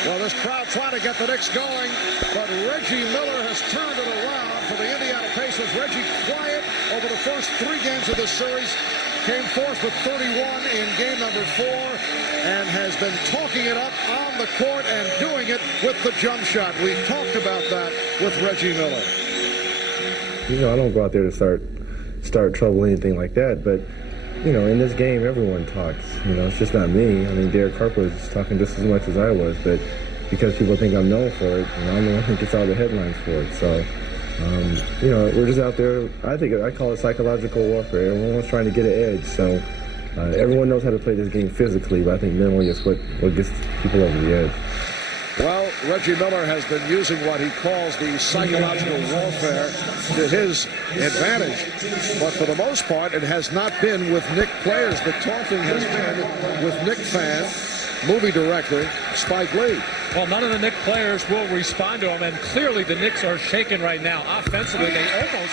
Well, this crowd trying to get the Knicks going, but Reggie Miller has turned it around for the Indiana Pacers. Reggie quiet over the first 3 games of this series. Came forth with 31 in game number 4 and has been talking it up on the court and doing it with the jump shot. We talked about that with Reggie Miller. You know, I don't go out there to start trouble or anything like that, but you know, in this game, everyone talks. You know, it's just not me. I mean, Derek Harper was talking just as much as I was, but because people think I'm known for it, and I'm the one who gets all the headlines for it. So, you know, we're just out there. I call it psychological warfare. Everyone's trying to get an edge. So, everyone knows how to play this game physically, but I think mentally is what gets people over the edge. Well, Reggie Miller has been using what he calls the psychological warfare to his advantage. But for the most part, it has not been with Knick players. The taunting has been with Knick fan, movie director Spike Lee. Well, none of the Knicks players will respond to him, and clearly the Knicks are shaken right now. Offensively, they almost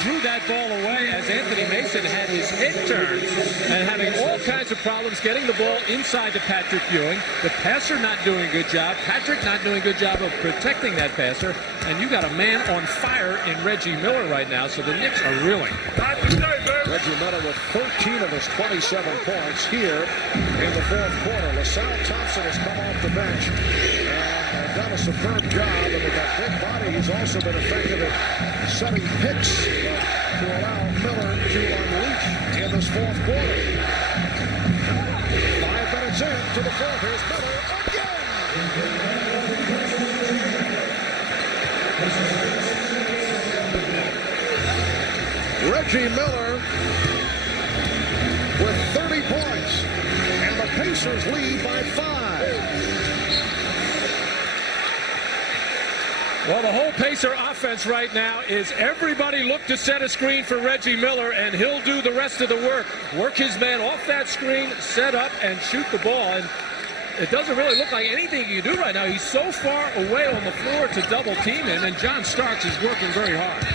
threw that ball away as Anthony Mason had his head turned and having all kinds of problems getting the ball inside to Patrick Ewing. The passer not doing a good job. Patrick not doing a good job of protecting that passer. And you got a man on fire in Reggie Miller right now, so the Knicks are reeling. Reggie Miller with 13 of his 27 points here in the fourth quarter. LaSalle Thompson has come off the bench and done a superb job. And with that big body, he's also been effective at setting picks to allow Miller to unleash in this fourth quarter. 5 minutes into the fourth. Here's Miller again. Reggie Miller with 30 points, and the Pacers lead by 5. Well, the whole Pacer offense right now is everybody look to set a screen for Reggie Miller, and he'll do the rest of the work. Work his man off that screen, set up, and shoot the ball. And it doesn't really look like anything he can do right now. He's so far away on the floor to double team him, and John Starks is working very hard.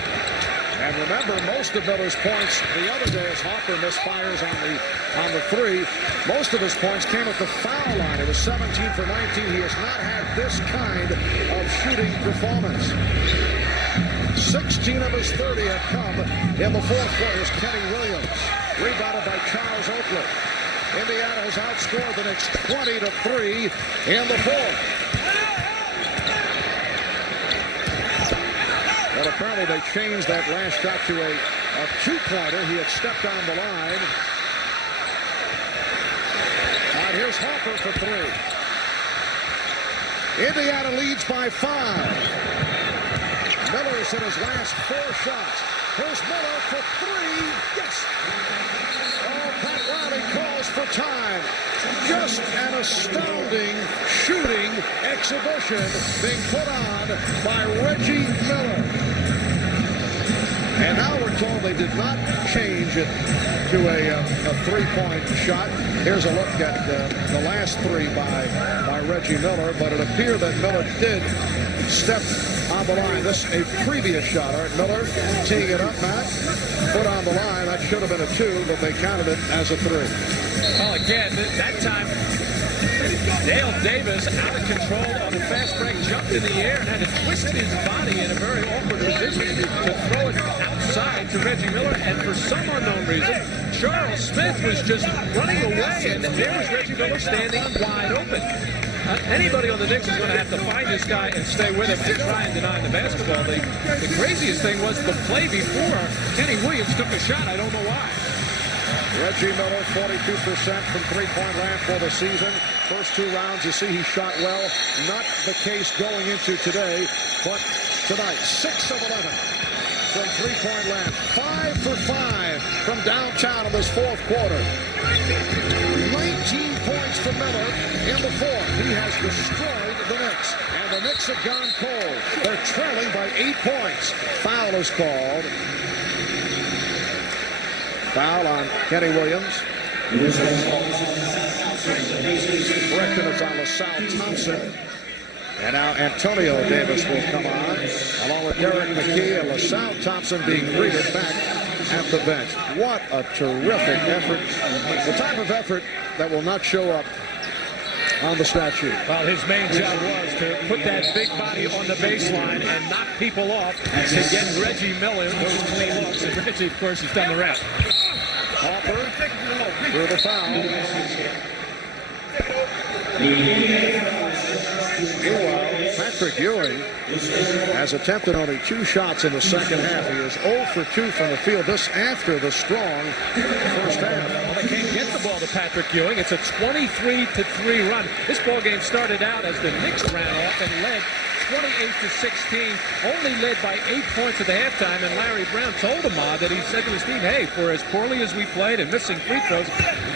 And remember, most of Miller's points the other day as Hopper misfires on the 3. Most of his points came at the foul line. It was 17 for 19. He has not had this kind of shooting performance. 16 of his 30 have come in the fourth quarter. Here's Kenny Williams, rebounded by Charles Oakley. Indiana has outscored the Knicks 20-3 in the fourth. Well, apparently they changed that last shot to a two-pointer. He had stepped on the line. And here's Harper for 3. Indiana leads by 5. Miller's hit his last 4 shots. Here's Miller for 3. Yes! Oh, Pat Riley calls for time. Just an astounding shooting exhibition being put on by Reggie Miller. And now we're told they did not change it to a 3-point shot. Here's a look at the last 3 by Reggie Miller, but it appeared that Miller did step on the line. This a previous shot. All right, Miller teeing it up, Matt. Put on the line. That should have been a 2, but they counted it as a 3. Well, again, that time, Dale Davis, out of control on the fast break, jumped in the air and had to twist his body in a very awkward position to throw it outside to Reggie Miller. And for some unknown reason, Charles Smith was just running away, and there was Reggie Miller standing wide open. Anybody on the Knicks is going to have to find this guy and stay with him and try and deny him the basketball. The craziest thing was the play before Kenny Williams took a shot. I don't know why. Reggie Miller, 42% from three-point land for the season. First 2 rounds, you see he shot well. Not the case going into today, but tonight, 6 of 11 from three-point land. 5 for 5 from downtown in this fourth quarter. 19 points for Miller in the fourth. He has destroyed the Knicks, and the Knicks have gone cold. They're trailing by 8 points. Foul is called. Foul on Kenny Williams. Correction is on LaSalle Thompson. And now Antonio Davis will come on, along with Derek McKee and LaSalle Thompson being greeted back at the bench. What a terrific effort. The type of effort that will not show up on the stat sheet. Well, his main job was to put that big body on the baseline and knock people off to get Reggie Miller those clean looks. And Reggie, of course, has done the rest. Harper through the foul. Meanwhile, Patrick Ewing has attempted only 2 shots in the second half. He is 0 for 2 from the field. This after the strong first half. Well, they can't get the ball to Patrick Ewing. It's a 23-3 run. This ball game started out as the Knicks ran off and led 28-16, only led by 8 points at the halftime, and Larry Brown told Ahmad that he said to his team, hey, for as poorly as we played and missing free throws,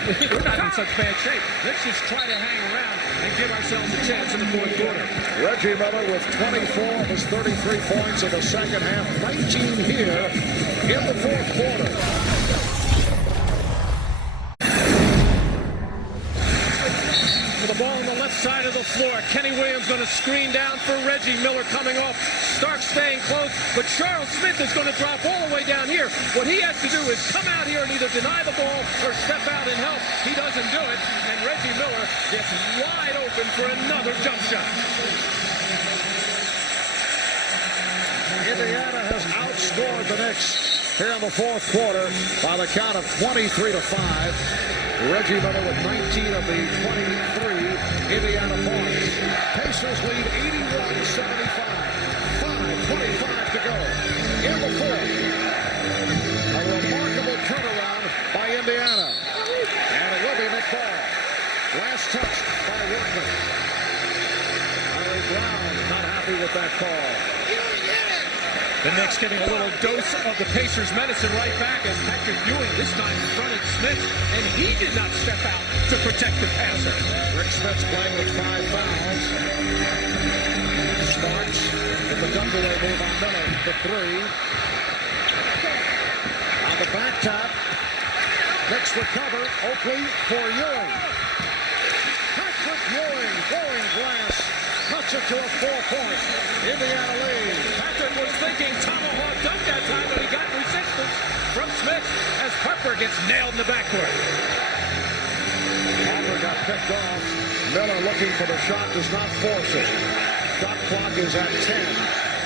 we're not in such bad shape. Let's just try to hang around and give ourselves a chance in the fourth quarter. Reggie Miller with 24 of his 33 points in the second half, 19 here in the fourth quarter. With the ball on the left side of the floor, Kenny Williams going to screen down for Reggie Miller coming off. Stark staying close, but Charles Smith is going to drop all the way down here. What he has to do is come out here and either deny the ball or step out and help. He doesn't do it, and Reggie Miller gets wide open for another jump shot. Indiana has outscored the Knicks here in the fourth quarter by the count of 23-5. Reggie Miller with 19 of the 23 Indiana points. Pacers lead 81-75. 5:25 to go in the fourth. A remarkable turnaround by Indiana. And it will be Nick Ball. Last touch by Whitman. Larry Brown not happy with that call. The Knicks getting a little dose of the Pacers' medicine right back as Patrick Ewing this time confronted Smith, and he did not step out to protect the passer. Rick Smith's playing with 5 fouls. Starks with the Dunbarway move on Miller for 3. On the back tap. Knicks recover. Oakley for Ewing. Patrick Ewing going glass. Cuts it to a 4-point Indiana lead. Patrick was thinking tomahawk dunk that time, but he got resistance from Smith as Harper gets nailed in the backcourt. Harper got picked off. Miller looking for the shot, does not force it. Shot clock is at 10.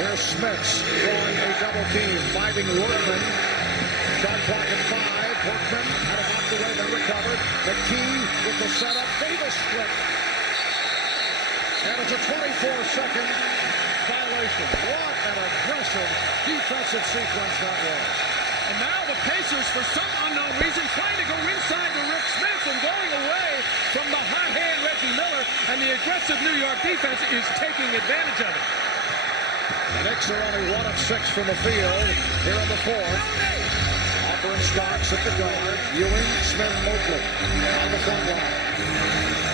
Here's Smiths drawing a double team, finding Workman. Shot clock at 5. Workman had it knocked away, then recovered. McKee with the setup. Davis strip. And it's a 24-second violation. What an aggressive defensive sequence that was. And now the Pacers, for some unknown reason, trying to go inside to Rick Smith and going away from the hot hand Reggie Miller, and the aggressive New York defense is taking advantage of it. The Knicks are only 1 of 6 from the field here in the fourth. Harper and Starks at the guard. Ewing, Smith, Oakley on the front line.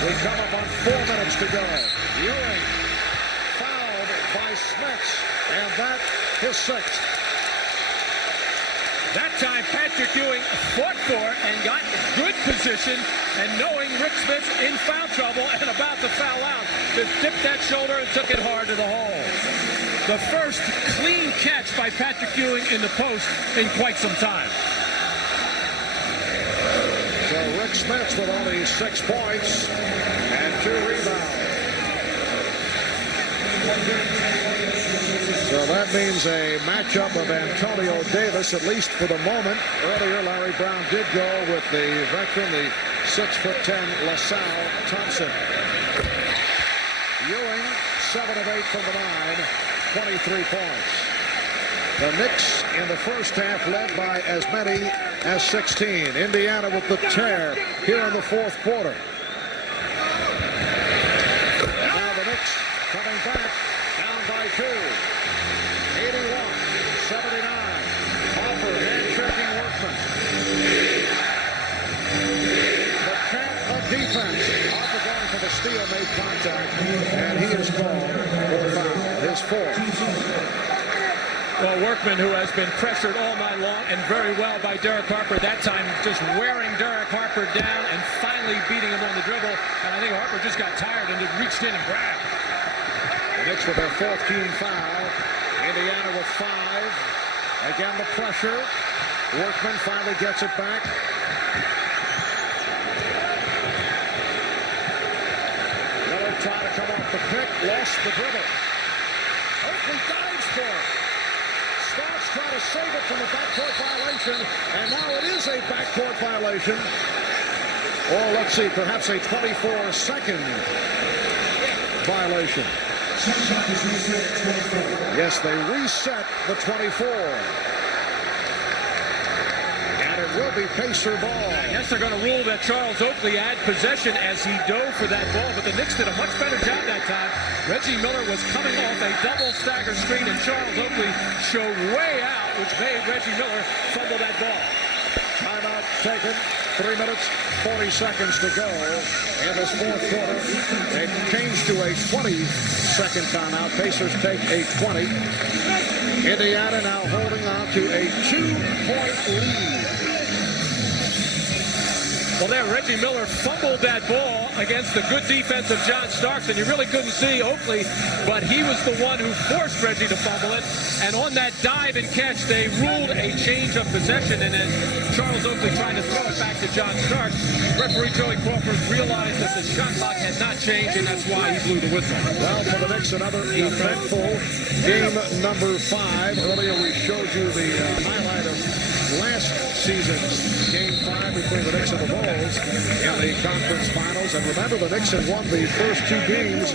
We come up on 4 minutes to go. Ewing fouled by Smith, and that is 6th. That time, Patrick Ewing fought for and got good position, and knowing Rick Smith in foul trouble and about to foul out, just dipped that shoulder and took it hard to the hole. The first clean catch by Patrick Ewing in the post in quite some time. So Rick Smith with only 6 points and 2 rebounds. So that means a matchup of Antonio Davis, at least for the moment. Earlier, Larry Brown did go with the veteran, the 6'10" LaSalle Thompson. 7 of 8 from the line, 23 points. The Knicks in the first half led by as many as 16. Indiana with the tear here in the fourth quarter. Now the Knicks coming back down by 2. 81-79. Harper hand-checking Workman. The camp of defense. Harper going for the steal, made contact, and he is called for the foul. His fourth. Well, Workman, who has been pressured all night long and very well by Derek Harper, that time just wearing Derek Harper down and finally beating him on the dribble. And I think Harper just got tired and reached in and grabbed. The Knicks with their fourth team foul. Indiana with 5. Again, the pressure. Workman finally gets it back. Miller trying to come off the pick, lost the dribble. Oakley dives for it. Starks trying to save it from the backcourt violation, and now it is a backcourt violation. Or let's see, perhaps a 24-second violation. Yes, they reset the 24. And it will be Pacer ball. I guess they're going to rule that Charles Oakley had possession as he dove for that ball, but the Knicks did a much better job that time. Reggie Miller was coming off a double stagger screen, and Charles Oakley showed way out, which made Reggie Miller fumble that ball. Timeout taken. 3 minutes, 40 seconds to go in this fourth quarter. They changed to a 20-second timeout. Pacers take a 20. Indiana now holding on to a 2-point lead. Well, there, Reggie Miller fumbled that ball against the good defense of John Starks, and you really couldn't see Oakley, but he was the one who forced Reggie to fumble it. And on that dive and catch, they ruled a change of possession, and then Charles Oakley trying to throw it back to John Starks. Referee Joey Crawford realized that the shot clock had not changed, and that's why he blew the whistle. Well, for the Knicks, another eventful game number 5. Earlier, we showed you the highlight of last season's game 5 between the Knicks and the Bulls in the conference finals. And remember, the Knicks had won the first 2 games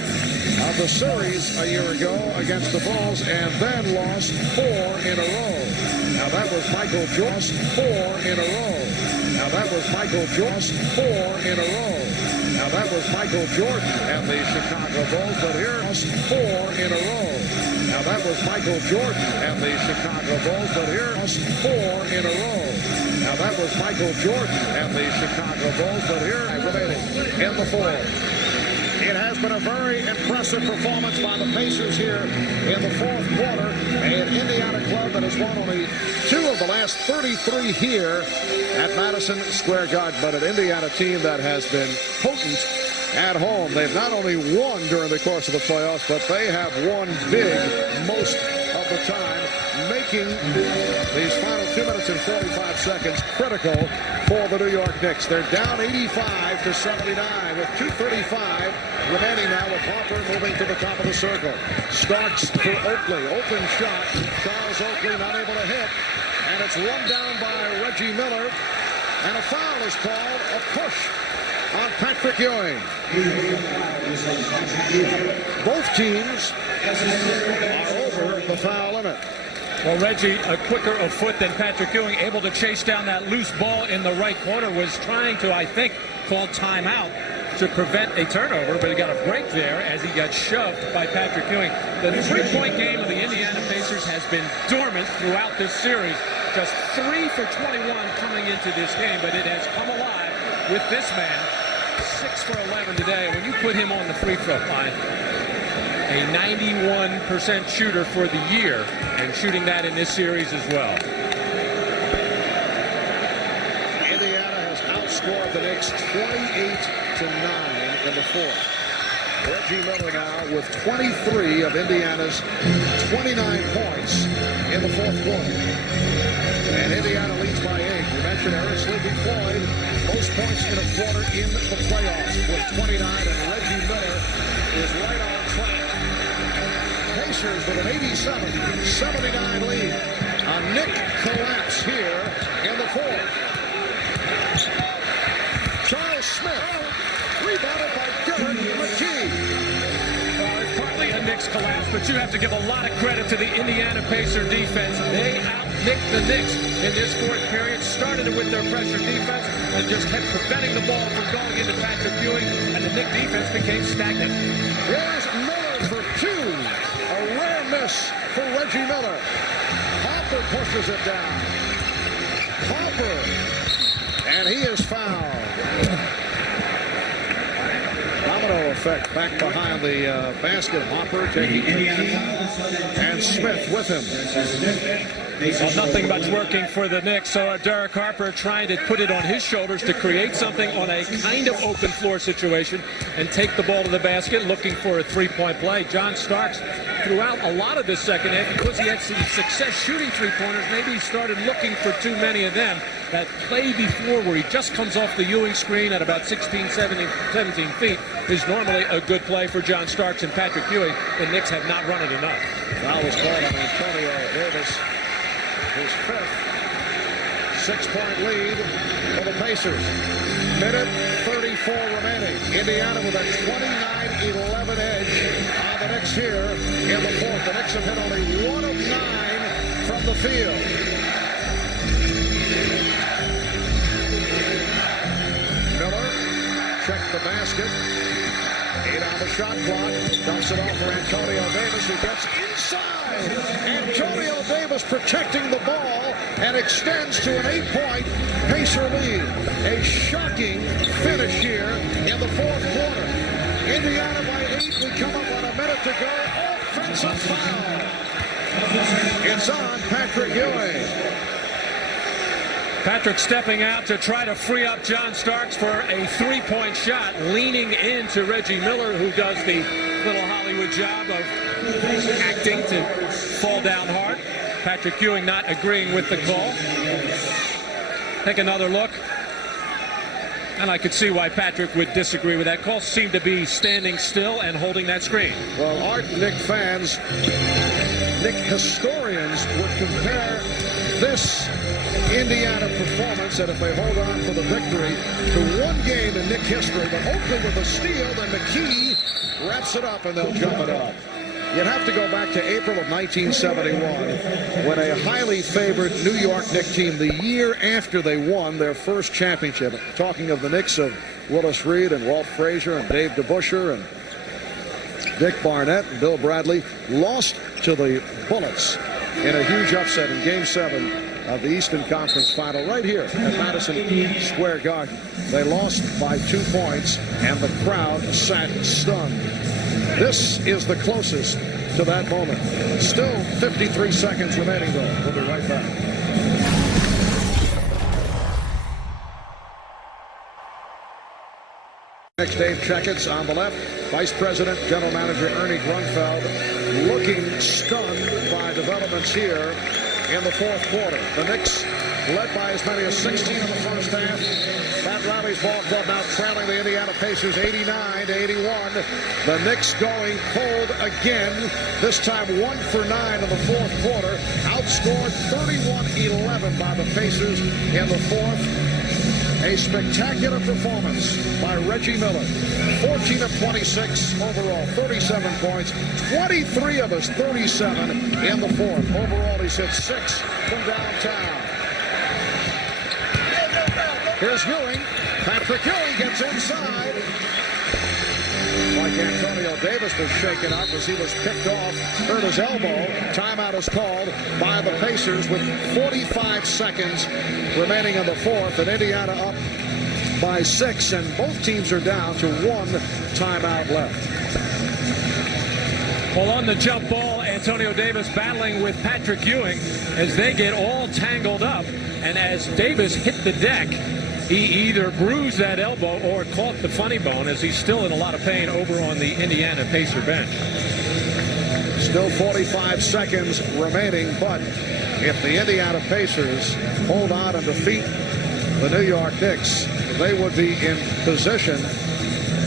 of the series a year ago against the Bulls and then lost 4 in a row. Now that was Michael Jordan. 4 in a row. Now that was Michael Jordan. 4 in a row. Now that was Michael Jordan and the Chicago Bulls, but here's 4 in a row. Now that was Michael Jordan and the Chicago Bulls, but here's 4 in a row. Now that was Michael Jordan and the Chicago Bulls, but here remaining in the fourth. It has been a very impressive performance by the Pacers here in the fourth quarter. An Indiana club that has won only 2 of the last 33 here at Madison Square Garden, but an Indiana team that has been potent at home. They've not only won during the course of the playoffs, but they have won big most of the time, making these final 2 minutes and 45 seconds critical for the New York Knicks. They're down 85-79 with 2:35 remaining now, with Harper moving to the top of the circle. Starks for Oakley. Open shot. Charles Oakley not able to hit. And it's run down by Reggie Miller. And a foul is called, a push on Patrick Ewing. Both teams are over the foul limit. Well, Reggie, a quicker of foot than Patrick Ewing, able to chase down that loose ball in the right corner, was trying to, I think, call timeout to prevent a turnover, but he got a break there as he got shoved by Patrick Ewing. The three-point game of the Indiana Pacers has been dormant throughout this series. Just 3 for 21 coming into this game, but it has come alive with this man. 6 for 11 today. When you put him on the free throw line, a 91% shooter for the year, and shooting that in this series as well. Indiana has outscored the Knicks 28-9 in the fourth. Reggie Miller now with 23 of Indiana's 29 points in the fourth quarter. And Indiana leads by 8. You mentioned Eric Sleepy Floyd, most points in a quarter in the playoffs with 29, and Reggie Miller is right on track. Pacers with an 87-79 lead. A Knick collapse here in the fourth. Charles Smith rebounded by Derek McKee. It's partly a Knick collapse, but you have to give a lot of credit to the Indiana Pacer defense. They out-nicked the Knicks in this fourth period, started it with their pressure defense, and just kept preventing the ball from going into Patrick Ewing, and the Knick defense became stagnant. Here's Miller for two. A rare miss for Reggie Miller. Harper pushes it down. Harper. And he is fouled. Domino effect back behind the basket. Hopper taking the key, and Smith with him. Well, nothing much working for the Knicks, so Derek Harper trying to put it on his shoulders to create something on a kind of open floor situation and take the ball to the basket, looking for a three-point play. John Starks, throughout a lot of this second half, because he had some success shooting three-pointers, maybe he started looking for too many of them. That play before where he just comes off the Ewing screen at about 16, 17 feet is normally a good play for John Starks and Patrick Ewing. The Knicks have not run it enough. Foul was called on Antonio Davis. His fifth. 6-point lead for the Pacers. Minute 34 remaining. Indiana with a 29-11 edge on the Knicks here in the fourth. The Knicks have hit only 1 of 9 from the field. Miller checked the basket. 8 on the shot clock. Dumps it off for Antonio Davis, who gets inside. Antonio Davis protecting the ball and extends to an 8-point Pacer lead. A shocking finish here in the fourth quarter. Indiana by 8. We come up on a minute to go. Offensive foul. It's on Patrick Ewing. Patrick stepping out to try to free up John Starks for a three-point shot, leaning into Reggie Miller, who does the little Hollywood job of acting to fall down hard. Patrick Ewing not agreeing with the call. Take another look. And I could see why Patrick would disagree with that call. Seemed to be standing still and holding that screen. Well, ardent Knick fans, Knick historians would compare this Indiana performance, and if they hold on for the victory, to one game in Knick history. But Oakley with a steal, then McKee wraps it up, and they'll jump it up. You'd have to go back to April of 1971 when a highly favored New York Knicks team, the year after they won their first championship, talking of the Knicks of Willis Reed and Walt Frazier and Dave DeBusschere and Dick Barnett and Bill Bradley, lost to the Bullets in a huge upset in Game 7 of the Eastern Conference Final right here at Madison Square Garden. They lost by 2 points, and the crowd sat stunned. This is the closest to that moment. Still 53 seconds remaining, though. We'll be right back. Next, Dave Checketts on the left. Vice President, General Manager Ernie Grunfeld looking stunned by developments here in the fourth quarter. The Knicks led by as many as 16 in the first half. Pat Riley's ball club now trailing the Indiana Pacers 89-81. The Knicks going cold again. This time 1 for 9 in the fourth quarter. Outscored 31-11 by the Pacers in the fourth. A spectacular performance by Reggie Miller. 14 of 26 overall, 37 points, 23 of his 37 in the fourth. Overall, he's hit 6 from downtown. Here's Ewing. Patrick Ewing gets inside. Like Antonio Davis was shaken up as he was picked off, hurt his elbow. Timeout is called by the Pacers with 45 seconds remaining in the fourth, and Indiana up by 6, and both teams are down to 1 timeout left. Well, on the jump ball, Antonio Davis battling with Patrick Ewing as they get all tangled up, and as Davis hit the deck, he either bruised that elbow or caught the funny bone, as he's still in a lot of pain over on the Indiana Pacer bench. Still 45 seconds remaining, but if the Indiana Pacers hold on and defeat the New York Knicks, they would be in position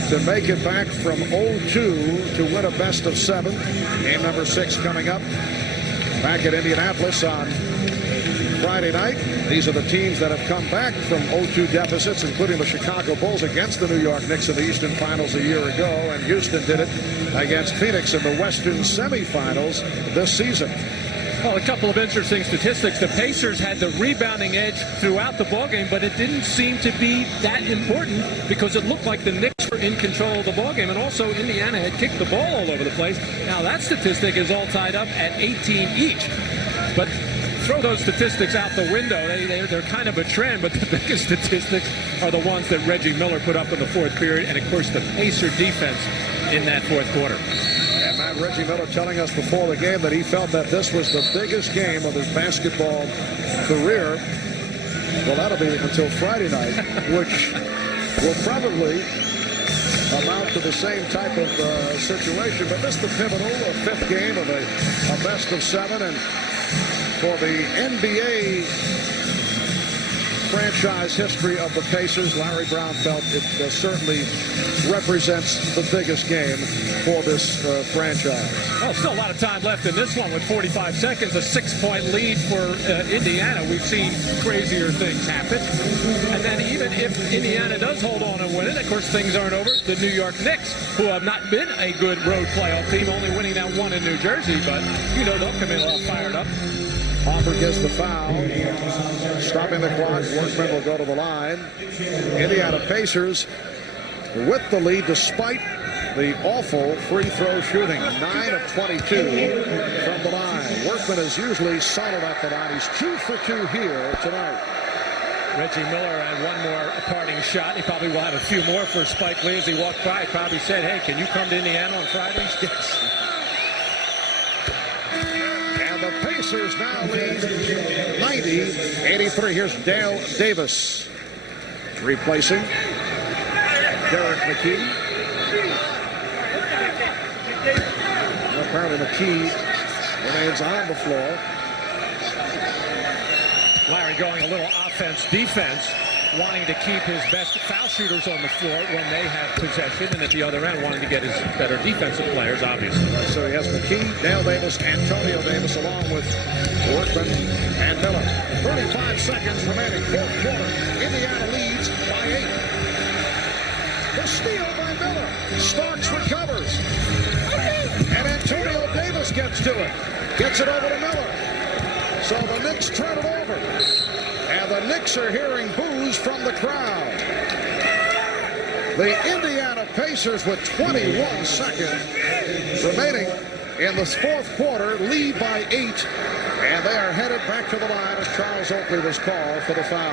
to make it back from 0-2 to win a best of 7. Game number 6 coming up back at Indianapolis on Friday night. These are the teams that have come back from 0-2 deficits, including the Chicago Bulls against the New York Knicks in the Eastern Finals a year ago, and Houston did it against Phoenix in the Western semifinals this season. Well, a couple of interesting statistics. The Pacers had the rebounding edge throughout the ballgame, but it didn't seem to be that important because it looked like the Knicks were in control of the ballgame, and also Indiana had kicked the ball all over the place. Now that statistic is all tied up at 18 each. But throw those statistics out the window. They're kind of a trend, but the biggest statistics are the ones that Reggie Miller put up in the fourth period, and of course the Pacer defense in that fourth quarter. And Reggie Miller telling us before the game that he felt that this was the biggest game of his basketball career. Well, that'll be until Friday night, which will probably amount to the same type of situation. But this is the pivotal fifth game of a best of seven. And for the NBA franchise history of the Pacers, Larry Brown felt it certainly represents the biggest game for this franchise. Well, still a lot of time left in this one with 45 seconds, a 6-point lead for Indiana. We've seen crazier things happen. And then even if Indiana does hold on and win it, of course, things aren't over. The New York Knicks, who have not been a good road playoff team, only winning that one in New Jersey, but, you know, they'll come in all fired up. Hopper gets the foul, stopping the clock. Workman will go to the line. Indiana Pacers with the lead despite the awful free throw shooting. 9 of 22 from the line. Workman is usually solid at the line. He's 2 for 2 here tonight. Reggie Miller had one more parting shot. He probably will have a few more for Spike Lee as he walked by. He probably said, hey, can you come to Indiana on Fridays? Yes. The Pacers now lead 90-83. Here's Dale Davis replacing Derek McKee. Apparently McKee remains on the floor. Larry going a little offense-defense, wanting to keep his best foul shooters on the floor when they have possession, and at the other end wanting to get his better defensive players, obviously. So he has McKee, Dale Davis, Antonio Davis, along with Workman and Miller. 35 seconds remaining, fourth quarter. Indiana leads by 8. The steal by Miller. Starks recovers. And Antonio Davis gets to it. Gets it over to Miller. So the Knicks turn it over. And the Knicks are hearing boos from the crowd. The Indiana Pacers, with 21 seconds remaining in the fourth quarter, lead by 8. And they are headed back to the line as Charles Oakley was called for the foul.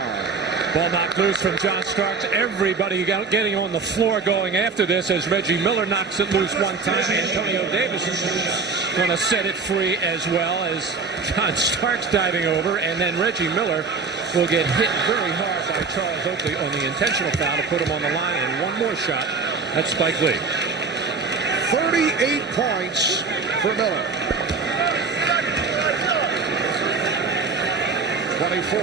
Ball knocked loose from John Starks. Everybody getting on the floor going after this as Reggie Miller knocks it loose one time. Antonio Davis is going to set it free as well as John Starks diving over. And then Reggie Miller will get hit very hard by Charles Oakley on the intentional foul to put him on the line. And one more shot. That's Spike Lee. 38 points for Miller. 24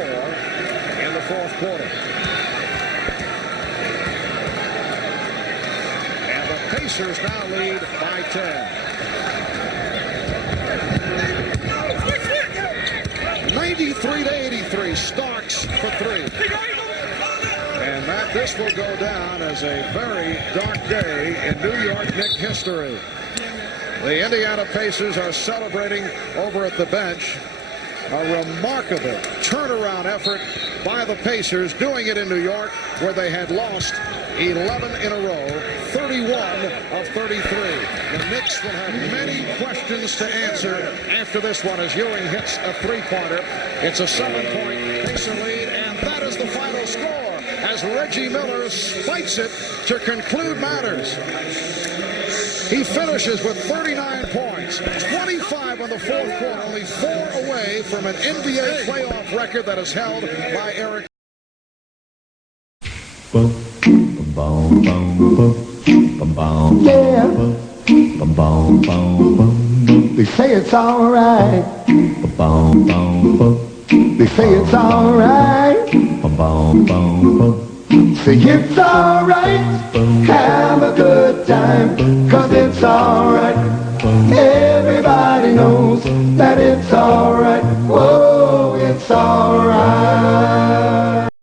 in the fourth quarter. And the Pacers now lead by 10. 93-83. Starks for 3. And this will go down as a very dark day in New York Knicks history. The Indiana Pacers are celebrating over at the bench. A remarkable turnaround effort by the Pacers, doing it in New York, where they had lost 11 in a row, 31 of 33. The Knicks will have many questions to answer after this one as Ewing hits a three-pointer. It's a 7-point Pacer lead, and that is the final score as Reggie Miller spikes it to conclude matters. He finishes with 39 points, 25 in the fourth quarter, only 4 away from an NBA playoff record that is held by Eric. Yeah. They say it's all right. They say it's all right. Say it's all right. Have a good time, 'cause it's all right. Everybody knows that it's all right. Whoa, it's alright.